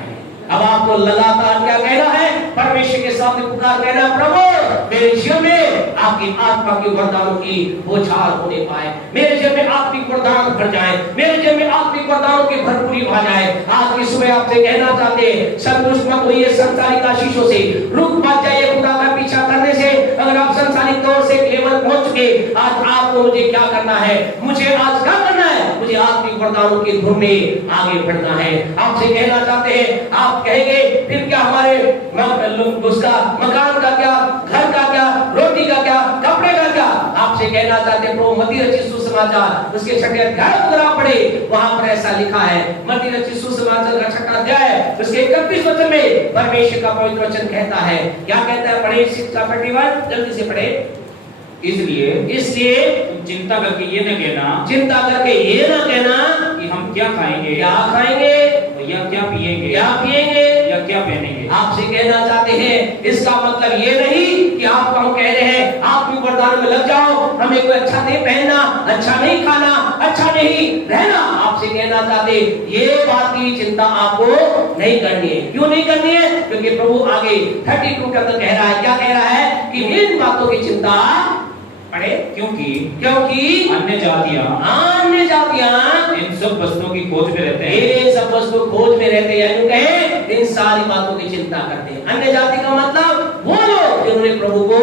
अब आपको लगातार क्या कहना है? परमेश्वर के सामने पुकार कहना, प्रभु मेरे जीवन में आपकी आत्मा के वरदानों की बौछार होने पाए, मेरे जीवन में आत्मिक वरदान भर जाए, मेरे जीवन में आत्मिक वरदानों की भरपूरी आ जाए। आज की सुबह आपसे कहना चाहते हैं संतुष्ट मत होइए संसारिक आशीषों से, रुक मत जाइए खुदा का पीछा करने से। अगर आप संसारिक तौर से लेवल पहुंच चुके, आज आपको मुझे क्या करना है? मुझे आज क्या करना है? मुझे आत्मिक वरदानों की धुन में आगे बढ़ना है। आपसे कहना चाहते हैं, आप कहेंगे फिर क्या हमारे उसका मकान का क्या, घर का क्या, रोटी का क्या, कपड़े का क्या? आपसे कहना चाहते हैं प्रभु मत्ती रचित सुसमाचार उसके 6 अध्याय अगर आप पढ़े, वहां पर ऐसा लिखा है, मत्ती रचित सुसमाचार का 6 अध्याय उसके 31 वचन में परमेश्वर का पवित्र वचन कहता है, क्या कहता है? पढ़े 6:31, जल्दी से पढ़े। इसलिए तुम चिंता करके ये न कहना, चिंता करके ये ना कहना कि हम क्या खाएंगे, क्या खाएंगे, या क्या पिएंगे, क्या पिएंगे, या क्या पहनेंगे। आपसे कहना चाहते हैं इसका मतलब ये नहीं कि आपको हम कह रहे हैं आप भी वरदान में लग जाओ, हमें कोई अच्छा नहीं पहनना, अच्छा नहीं खाना, अच्छा नहीं रहना। आपसे कहना चाहते ये बात की चिंता आपको नहीं करनी है। क्यों नहीं करनी है? क्योंकि प्रभु आगे 32 के अंदर कह रहा है, क्या कह रहा है? कि इन बातों की चिंता पढ़े, क्योंकि अन्य जातियां इन सब वस्तुओं की खोज में रहते हैं, ये सब वस्तु खोज में रहते हैं, यानी कहे इन सारी बातों की चिंता करते हैं। अन्य जाति का मतलब वो लोग जिन्होंने प्रभु को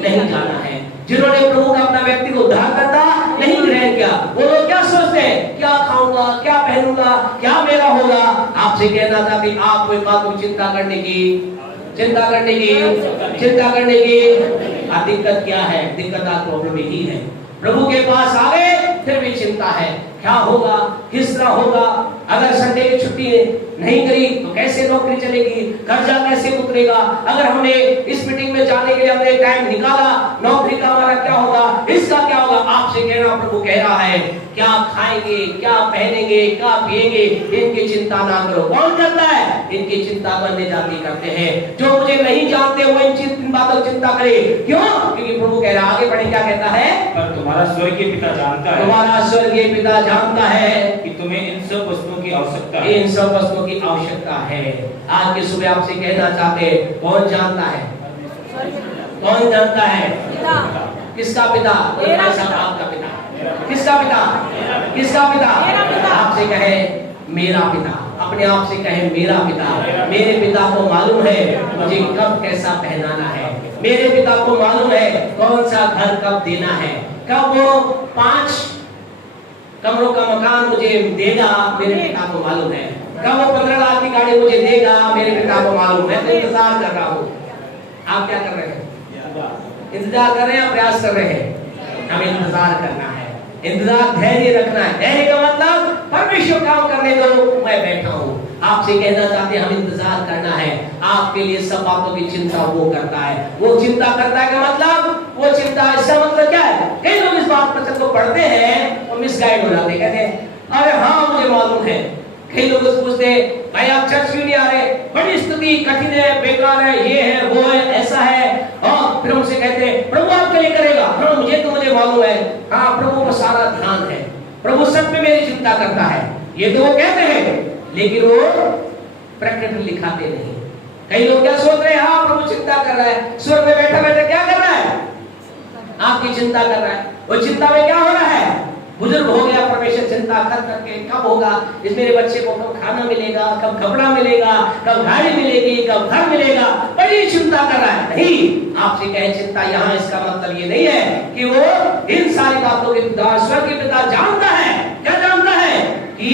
नहीं जाना है, जिन्होंने प्रभु का अपना व्यक्ति को उद्धारकर्ता नहीं ग्रहण किया। वो लोग क्या सोचते हैं? क्या खाऊंगा, क्या पहनूंगा, क्या मेरा होगा? आपसे कहना चाहते आप कोई बात को चिंता करने की दिक्कत क्या है? दिक्कत आप प्रॉब्लम यही है, प्रभु के पास आ गए फिर भी चिंता है, क्या होगा, किस तरह होगा, अगर संडे की छुट्टी नहीं करी तो कैसे नौकरी चलेगी, कर्जा कैसे उतरेगा, अगर हमने इस मीटिंग में जाने के लिए हमने टाइम निकाला, नौकरी का हमारा क्या होगा, इसका क्या होगा? आपसे कहना प्रभु कह रहा है क्या खाएंगे, क्या पहनेंगे, क्या पिएंगे, इनकी चिंता ना करो। कौन करता है? इनकी चिंता अन्य जाति करते हैं, जो मुझे नहीं जानते वो इन बातों की चिंता करे। क्यों? क्योंकि प्रभु कह रहा है, आगे बढ़े क्या कहता है? पर तुम्हारा स्वर्गीय पिता जानता है, तुम्हारा स्वर्गीय पिता जानता है कि तुम्हें इन सब वस्तुओं की आवश्यकता है, इन सब वस्तुओं की आवश्यकता है। आज की सुबह आपसे कहना चाहते हैं कौन जानता है? कौन जानता है? किसका पिता? आपका पिता। किसका पिता? किसका पिता? आपसे कहे मेरा पिता, अपने आप से कहे मेरा पिता। मेरे पिता को मालूम है मुझे कब कैसा पहनाना है, मेरे पिता को मालूम है कौन सा घर कब देना है, कब वो 5 कमरों का मकान मुझे देगा, मेरे पिता को मालूम है, कब वो 15 लाख की गाड़ी मुझे देगा, मेरे पिता को मालूम है। मैं इंतजार कर रहा हूँ। आप क्या कर रहे हैं? इंतजार कर रहे हैं, प्रयास कर रहे हैं। हमें इंतजार करना है, इंतजार धैर्य रखना है। धैर्य का मतलब परमेश्वर काम करने दो, मैं बैठा हूँ। आपसे कहना चाहते हैं हम इंतजार करना है। आपके लिए सब बातों की चिंता वो करता है, वो चिंता करता है का मतलब वो चिंता, इसका मतलब क्या है? कई लोग इस बात पर को पढ़ते हैं और मिसगाइड हो जाते हैं, कहते हैं अरे हाँ मुझे मालूम है। कई लोग पूछते हैं भाई आप चर्च क्यों नहीं आ रहे, बड़ी स्थिति कठिन है, बेकार है, ये है वो है ऐसा है, और फिर उनसे कहते हैं प्रभु आपके लिए करेगा। हाँ मुझे मालूम है, हाँ प्रभु को सारा ध्यान है, प्रभु सब में मेरी चिंता करता है, ये तो वो कहते हैं, लेकिन वो प्रकट लिखाते नहीं। कई लोग क्या सोच रहे हैं? हाँ प्रभु चिंता कर रहा है, स्वर्ग में बैठा बैठा क्या कर रहा है? आपकी चिंता कर रहा है। वो चिंता में क्या हो रहा है? बुजुर्ग हो गया, परमेश्वर चिंता कर करके कब होगा, इस मेरे बच्चे को कब खाना मिलेगा, कब कपड़ा मिलेगा, कब गाड़ी मिलेगी, कब घर मिलेगा, बड़ी चिंता कर रहा है। नहीं, आपसे कहे चिंता यहाँ इसका मतलब ये नहीं है कि वो इन सारी बातों के पिता, स्वर्ग के पिता जानता है। क्या जानता है? कि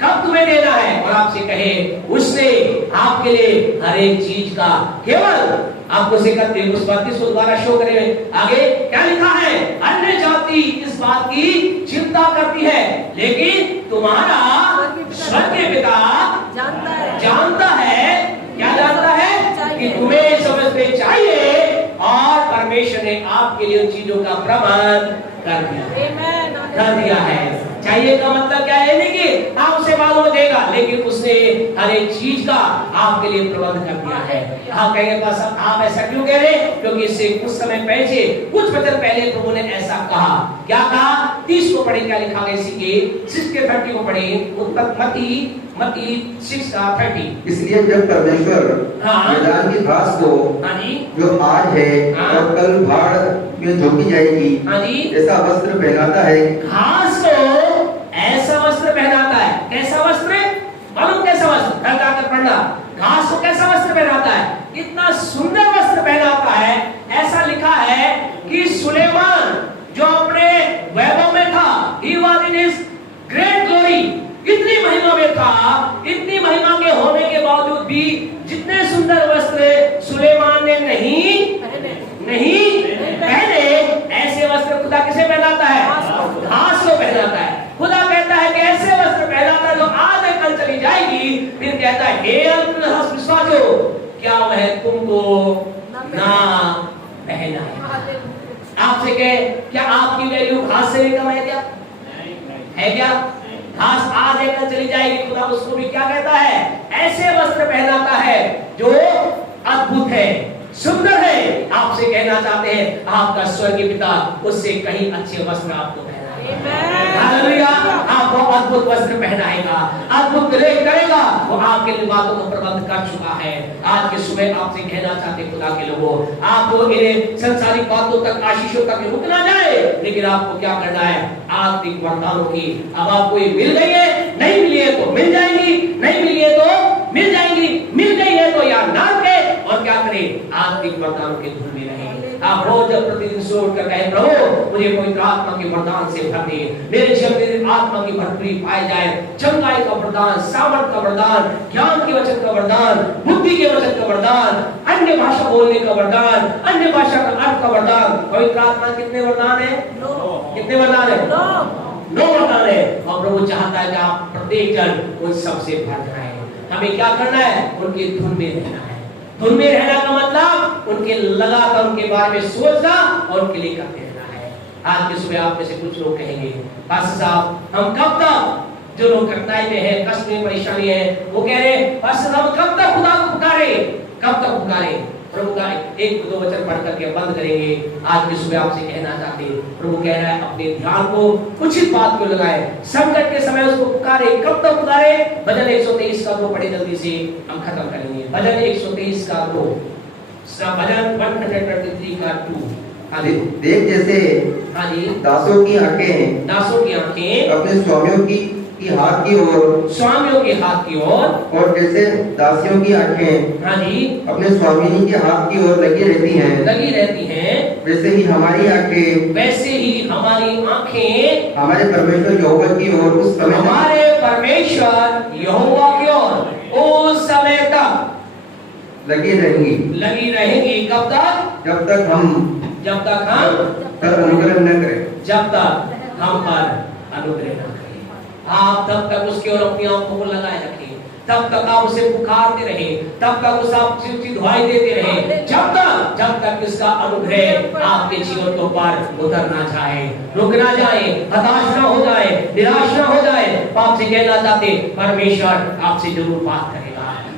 कब तुम्हें देना है, और आपसे कहे उसने आपके लिए हर एक चीज का केवल आपको सिखाते हैं। उस बात को दोबारा शो करें, आगे क्या लिखा है? अन्य जाति इस बात की चिंता करती है, लेकिन तुम्हारा स्वर्गीय पिता जानता है। क्या जानता है? कि तुम्हें समझते चाहिए, और परमेश्वर ने आपके लिए उन चीजों का प्रबंध कर दिया है। चाहिए का मतलब क्या है? नहीं कि आप उसे मालूम देगा, लेकिन उसने हर एक चीज का आपके लिए प्रबंध कर दिया है। आप कहेंगे बस आप ऐसा क्यों कह रहे? क्योंकि इससे कुछ समय पहले, कुछ वचन पहले प्रभु ने ऐसा कहा। क्या कहा? 30 को पढ़े, क्या लिखा है इसी के 6 के 30 को पढ़े, मत्ती 6 का 30। इसलिए जब परमेश्वर मैदान की घास को जो आज है और कल भाड़ में झोंकी जाएगी ऐसा वस्त्र पहनाता है, घास को ऐसा वस्त्र पहनाता है। कैसा वस्त्र? मालूम कैसा वस्त्र? कल जाकर पढ़ना। घास को कैसा वस्त्र पहनाता है? इतना सुंदर वस्त्र पहनाता है। ऐसा लिखा है कि सुलेमान जो अपने वैभव में था, he was in his great glory, इतनी महिमा में था, इतनी महिमा के होने के बावजूद भी जितने सुंदर वस्त्र सुलेमान ने नहीं पहने, ऐसे वस्त्र खुदा किसे पहनाता है? घास को पहनाता है। खुदा कहता है कि ऐसे वस्त्र पहनाता है जो आज कल चली जाएगी। फिर कहता है हे अल्पविश्वास विश्वासियों, क्या वह तुमको ना पहनाए? आपसे कहे क्या आपकी वैल्यू घास से कम है? क्या है? क्या घास आज कल चली जाएगी? खुदा उसको भी क्या कहता है? ऐसे वस्त्र पहनाता है जो अद्भुत है, सुंदर है। आपसे कहना चाहते हैं आपका स्वर्गीय पिता उससे कहीं अच्छे वस्त्र आपको हालेलुया, आपको अद्भुत वस्त्र पहनाएगा, अद्भुत करेगा। वो आपके लिए बातों को प्रबंध कर चुका है। आज के सुबह आपसे कहना चाहते खुदा के लोगों, आपको इन्हें संसारिक बातों तक, आशीषों तक रुकना जाए, लेकिन आपको क्या करना है? आत्मिक वरदानों की अब आपको मिल गई है, नहीं मिली है तो मिल जाएंगी, नहीं मिली है तो मिल जाएंगी, मिल गई है तो या ना के, और क्या करें? आत्मिक वरदानों के धुन में रहें। आप रोज प्रतिदिन सोच कर कहें प्रभु मुझे पवित्र आत्मा के वरदान से भर दे, मेरे जीवन में आत्मा की भरपूरी पाई जाए, चंगाई का वरदान, सामर्थ का वरदान, ज्ञान के वचन का वरदान, बुद्धि के वचन का वरदान, अन्य भाषा बोलने का वरदान, अन्य भाषा का अर्थ का वरदान। पवित्र आत्मा कितने वरदान है? कितने वरदान है? 9 वरदान है। और प्रभु चाहता है कि आप प्रत्येक जन उन सबसे भर जाए। हमें क्या करना है? उनके धुन में रहना है। धुन में रहना का मतलब उनके लगातार उनके बारे में सोचना और उनके लिए करते रहना है। आज के सुबह आप में से कुछ लोग कहेंगे पास्टर साहब हम कब तक, जो लोग कठिनाई में है, कष्ट में, परेशानी है, वो कह रहे हैं पास्टर हम कब तक खुदा को पुकारे, कब तक पुकारे? प्रभु का 1-2 वचन पढ़ करके बंद करेंगे। आज की सुबह आपसे कहना चाहते हैं प्रभु कह रहा है अपने ध्यान को उचित बात को लगाए, संकट के समय उसको पुकारे। कब तक पुकारे? भजन 123 का 2 पढ़े जल्दी से, हम खत्म करेंगे। भजन 123 का 2, भजन 123 का 2। देख जैसे दासों की आंखें अपने स्वामियों की हाथ की ओर, और जैसे दासियों की आंखें अपने स्वामिनी के हाथ की ओर लगी रहती हैं, वैसे ही हमारी आंखें हमारे परमेश्वर यहोवा की ओर उस समय तक लगी रहेंगी। कब तक? जब तक हम पर अनुग्रह न करें। जब तक हम पर अनुग्रह न करें। आप तब तक उसकी ओर अपनी आंखों को लगाए रखें, तब तक आप उसे पुकारते रहे, तब तक उसे आप चिट्ठी दुआई देते रहे, जब तक इसका अनुग्रह आपके जीवन के ऊपर उतर ना जाए, रुक ना जाए, हताश ना हो जाए, निराश ना हो जाए। आपसे कहना चाहते परमेश्वर आपसे जरूर बात करेगा,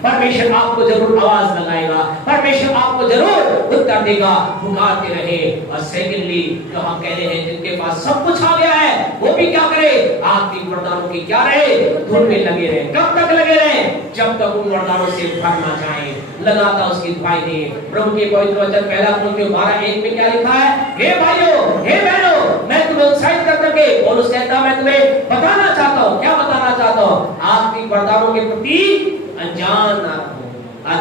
परमेश्वर आपको जरूर आवाज लगाएगा, परमेश्वर आपको जरूर उत्तर देगा। पुकारते रहे। और सेकंडली जो हम कह रहे हैं जिनके पास सब कुछ आ गया है वो भी क्या करे? आत्मिक वरदानों की क्या रहे? धुन में लगे रहे। कब तक लगे रहे? जब तक उन वरदानों से भर ना जाए, लगातार उसकी दुआई दे। प्रभु के पवित्र वचन 1 कुरिन्थियों 12:1 में क्या लिखा है? हे भाइयों, हे बहनों, मैं तुम्हें उत्साहित कर करके पौलुस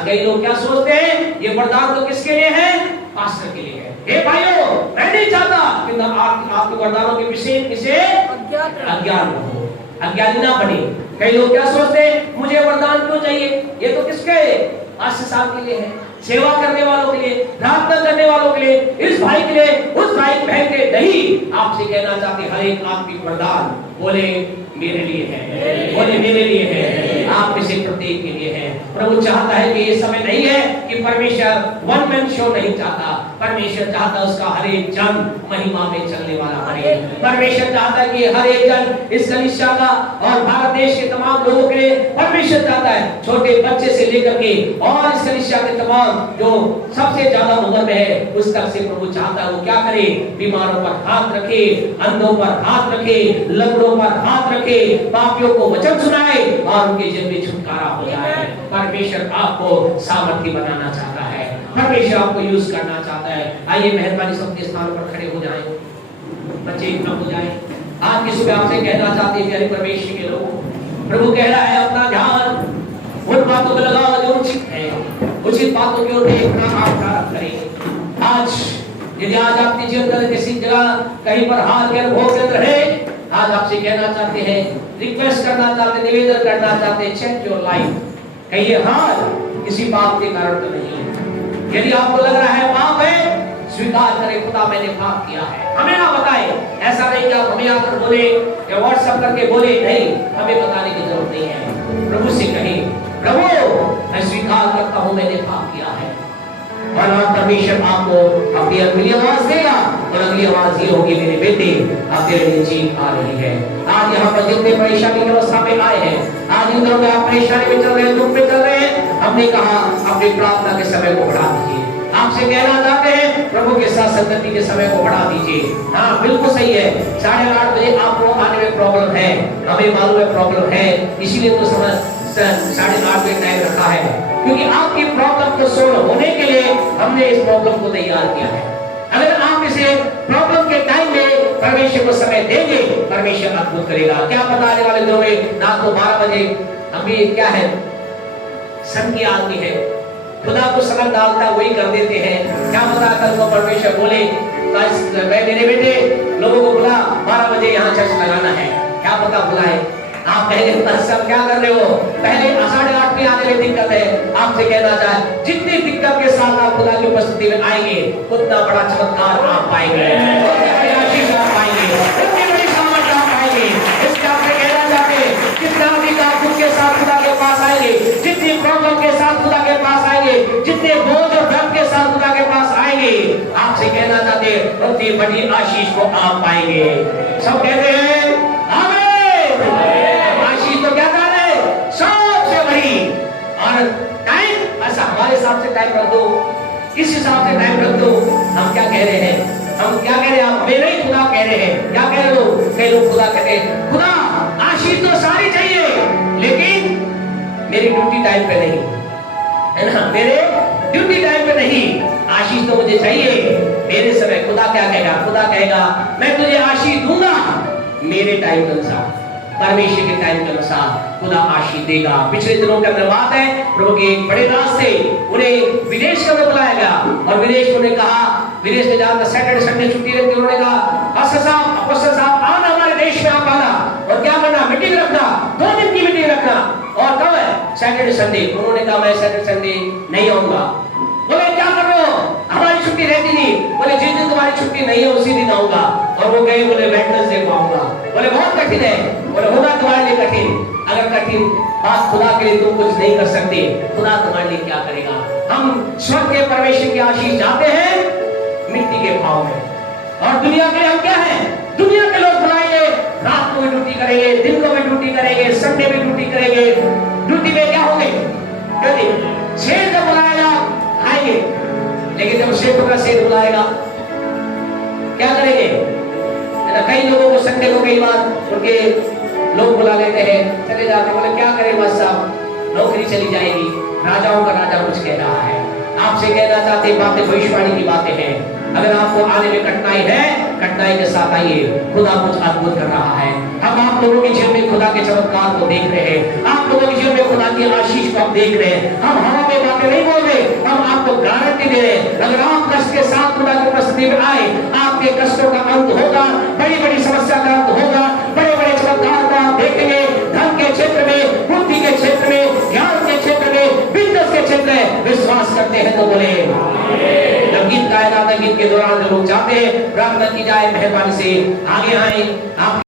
कई लोग क्या सोचते हैं, ये वरदान तो किसके लिए है? पास्टर के लिए है। हे भाइयों, मैं नहीं चाहता कि आपके वरदानों के विषय अज्ञान हो, अज्ञानी ना बने। कई लोग क्या सोचते हैं, मुझे वरदान क्यों चाहिए? ये तो किसके? पास्टर साहब के लिए है, सेवा करने वालों के लिए, प्रार्थना करने वालों के लिए, इस भाई के लिए, उस भाई बहन के। नहीं, आपसे कहना चाहते हर एक आत्मिक वरदान बोले मेरे लिए है, बोले मेरे लिए है, आप में से प्रत्येक के लिए है। प्रभु चाहता है कि ये समय नहीं है कि परमेश्वर वन मैन शो नहीं चाहता। परमेश्वर चाहता उसका हर एक जन महिमा में चलने वाला बने। परमेश्वर चाहता है कि हर एक जन इस कलीसिया का और भारत देश के तमाम लोगों के लिए परमेश्वर चाहता है, छोटे बच्चे से लेकर के और इस कलीसिया के तमाम जो सबसे ज्यादा उम्र में है उस तक से प्रभु चाहता है वो क्या करे? बीमारों पर हाथ रखे, अंधों पर हाथ रखे, लंगड़ों पर हाथ रखे, पापियों को वचन सुनाए और उनके जीवन में छुटकारा हो जाए। परमेश्वर आपको सामर्थी बनाना चाहता है, परमेश्वर आपको यूज करना चाहता है। आइए मेहरबानी से अपने स्थान पर खड़े हो जाएं, बच्चे एकदम हो जाएं। आज की सुबह आपसे कहना चाहते हैं प्यारे परमेश्वर के लोग, प्रभु कह रहा है अपना ध्यान उन बातों पर लगाओ जो उचित है, उचित बातों की ओर देखना आप प्रारंभ करें। आज यदि आज आपके जीवन में किसी जगह कहीं पर हार के अनुभव के अंदर है, आज आपसे कहना चाहते हैं, रिक्वेस्ट करना चाहते, निवेदन करना चाहते, चेक योर लाइफ। कहिए हार किसी पाप के कारण तो नहीं है। यदि आपको लग रहा है पाप है, स्वीकार करें, खुदा मैंने पाप किया है। हमें ना बताए, ऐसा नहीं कि आप हमें आकर बोले या व्हाट्सएप करके बोले, नहीं, हमें बताने की जरूरत नहीं है। प्रभु से कहें, प्रभु मैं स्वीकार करता हूं मैंने पाप किया है। और परमेश्वर आपको अपनी अगली आवाज देगा और अगली आवाज ये होगी, मेरे बेटे अब तेरे लिए जीत आ रही है। आज यहाँ पर जितने परेशानी की अवस्था में आए हैं, आज इन दिनों में आप परेशानी में चल रहे हैं, दुख में चल रहे हैं, हमने कहा अपनी प्रार्थना के समय को बढ़ा दीजिए। आपसे कहना चाहते हैं प्रभु के साथ संगति के समय को बढ़ा दीजिए। हाँ बिल्कुल सही है, 8:30 बजे आपको आने में प्रॉब्लम है, हमें मालूम है प्रॉब्लम है, इसीलिए तो समय 8:30 बजे टाइम रखा है, क्योंकि आपकी प्रॉब्लम को सोल्व होने के लिए हमने इस प्रॉब्लम को तैयार किया है। अगर आप इसे प्रॉब्लम के टाइम में परमेश्वर को समय देंगे, परमेश्वर अद्भुत करेगा। क्या पता आने वाले दिनों में रात को 12 बजे, अभी क्या है सन की आदमी है, खुदा को समय डालता वही कर देते हैं। क्या पता कल को परमेश्वर बोले मैं मेरे बेटे लोगों को बुला 12 बजे यहाँ चर्च लगाना है, क्या पता बुलाए। आप कहेंगे सब क्या कर रहे हो, पहले 8:30 पे आने में दिक्कत है। आपसे कहना चाहे जितनी दिक्कत के साथ आप खुदा की उपस्थिति में आएंगे, उतना बड़ा चमत्कार आप पाएंगे, उतनी बड़ी आशीष आप पाएंगे, उतनी बड़ी सामर्थ आप पाएंगे। इसलिए आपसे कहना चाहते जितना अधिक आप खुद के साथ खुदा के पास आएंगे, जितनी प्रॉब्लम के साथ खुदा के पास आएंगे, जितने बोझ और भ्रम के साथ खुदा के पास आएंगे, आपसे कहना चाहते उतनी बड़ी आशीष को आप पाएंगे। सब कहते हैं तो क्या कर रहे सबसे बड़ी। और टाइम ऐसा हमारे हिसाब से टाइम रख दो, इस हिसाब से टाइम रख दो। हम क्या कह रहे हैं, हम क्या कह रहे हैं, आप मेरे ही खुदा कह रहे हैं। क्या कह रहे हो, कई लोग खुदा कहते हैं खुदा आशीष तो सारी चाहिए लेकिन मेरी ड्यूटी टाइम पे नहीं है ना, मेरे ड्यूटी टाइम पे नहीं, आशीष तो मुझे चाहिए मेरे समय। खुदा क्या कहेगा, खुदा कहेगा मैं तुझे आशीष दूंगा मेरे टाइम के अनुसार, परमेश्वर के टाइम के अनुसार खुदा आशीष देगा। पिछले दिनों के अंदर बात है, प्रभु के एक बड़े दास से उन्हें विदेश के अंदर बुलाया गया और विदेश में उन्हें कहा, विदेश में जाकर सैटरडे संडे छुट्टी रहती है, उन्होंने कहा अपोस्टल साहब आना हमारे देश में, आप आना और क्या करना, मीटिंग रखना, 2 दिन की मीटिंग रखना। और कब है, सैटरडे संडे। उन्होंने कहा मैं सैटरडे संडे नहीं आऊंगा। बोले क्या कर रहे हो, हमारी छुट्टी रहती नहीं। बोले जिस दिन तुम्हारी छुट्टी नहीं है उसी दिन आऊंगा। और वो गए, बोले वेडनेसडे को आऊंगा। बोले बहुत कठिन है, बोले होगा तुम्हारे लिए कठिन। अगर कठिन बात खुदा के लिए तुम कुछ नहीं कर सकते, खुदा तुम्हारे लिए क्या करेगा। हम स्वर्ग के परमेश्वर की आशीष चाहते हैं मिट्टी के भाव में, और दुनिया के हम क्या है, दुनिया के लोग बुलाएंगे, रात को भी ड्यूटी करेंगे, दिन को भी ड्यूटी करेंगे, संडे भी ड्यूटी करेंगे। ड्यूटी में क्या होंगे, शेर जब बुलाएगा आएंगे, लेकिन जब शेर का शेर बुलाएगा क्या करेंगे। कई लोगों को संडे को कई बार उनके लोग बुला लेते हैं, चले जाते, बोले क्या करें बस साहब नौकरी चली जाएगी, राजाओं का राजा कुछ कह रहा है। आपसे कहना चाहते बातें भविष्यवाणी की बातें हैं। अगर आपको आने में कठिनाई है, कठिनाई के साथ आइए, खुदा कुछ अद्भुत कर रहा है। हम आप लोगों के जीवन में खुदा के चमत्कार को देख रहे हैं, आप लोगों के जीवन में खुदा की आशीष को हम देख रहे हैं। हम हवा में बातें नहीं बोल रहे, हम आपको गारंटी दे रहे हैं, अगर आप कष्ट के साथ खुदा की उपस्थिति में आए, आपके कष्टों का अंत होगा, बड़ी बड़ी समस्या का अंत होगा, बड़े बड़े चमत्कार को आप देखेंगे। धन के क्षेत्र में, बुद्धि के क्षेत्र में, ज्ञान के क्षेत्र में, बिजनेस के क्षेत्र में विश्वास करते हैं तो बोले। जब गीत गाया जाता है, गीत के दौरान जो लोग जाते हैं, प्रार्थना की जाए, मेहरबानी से आगे आए। आप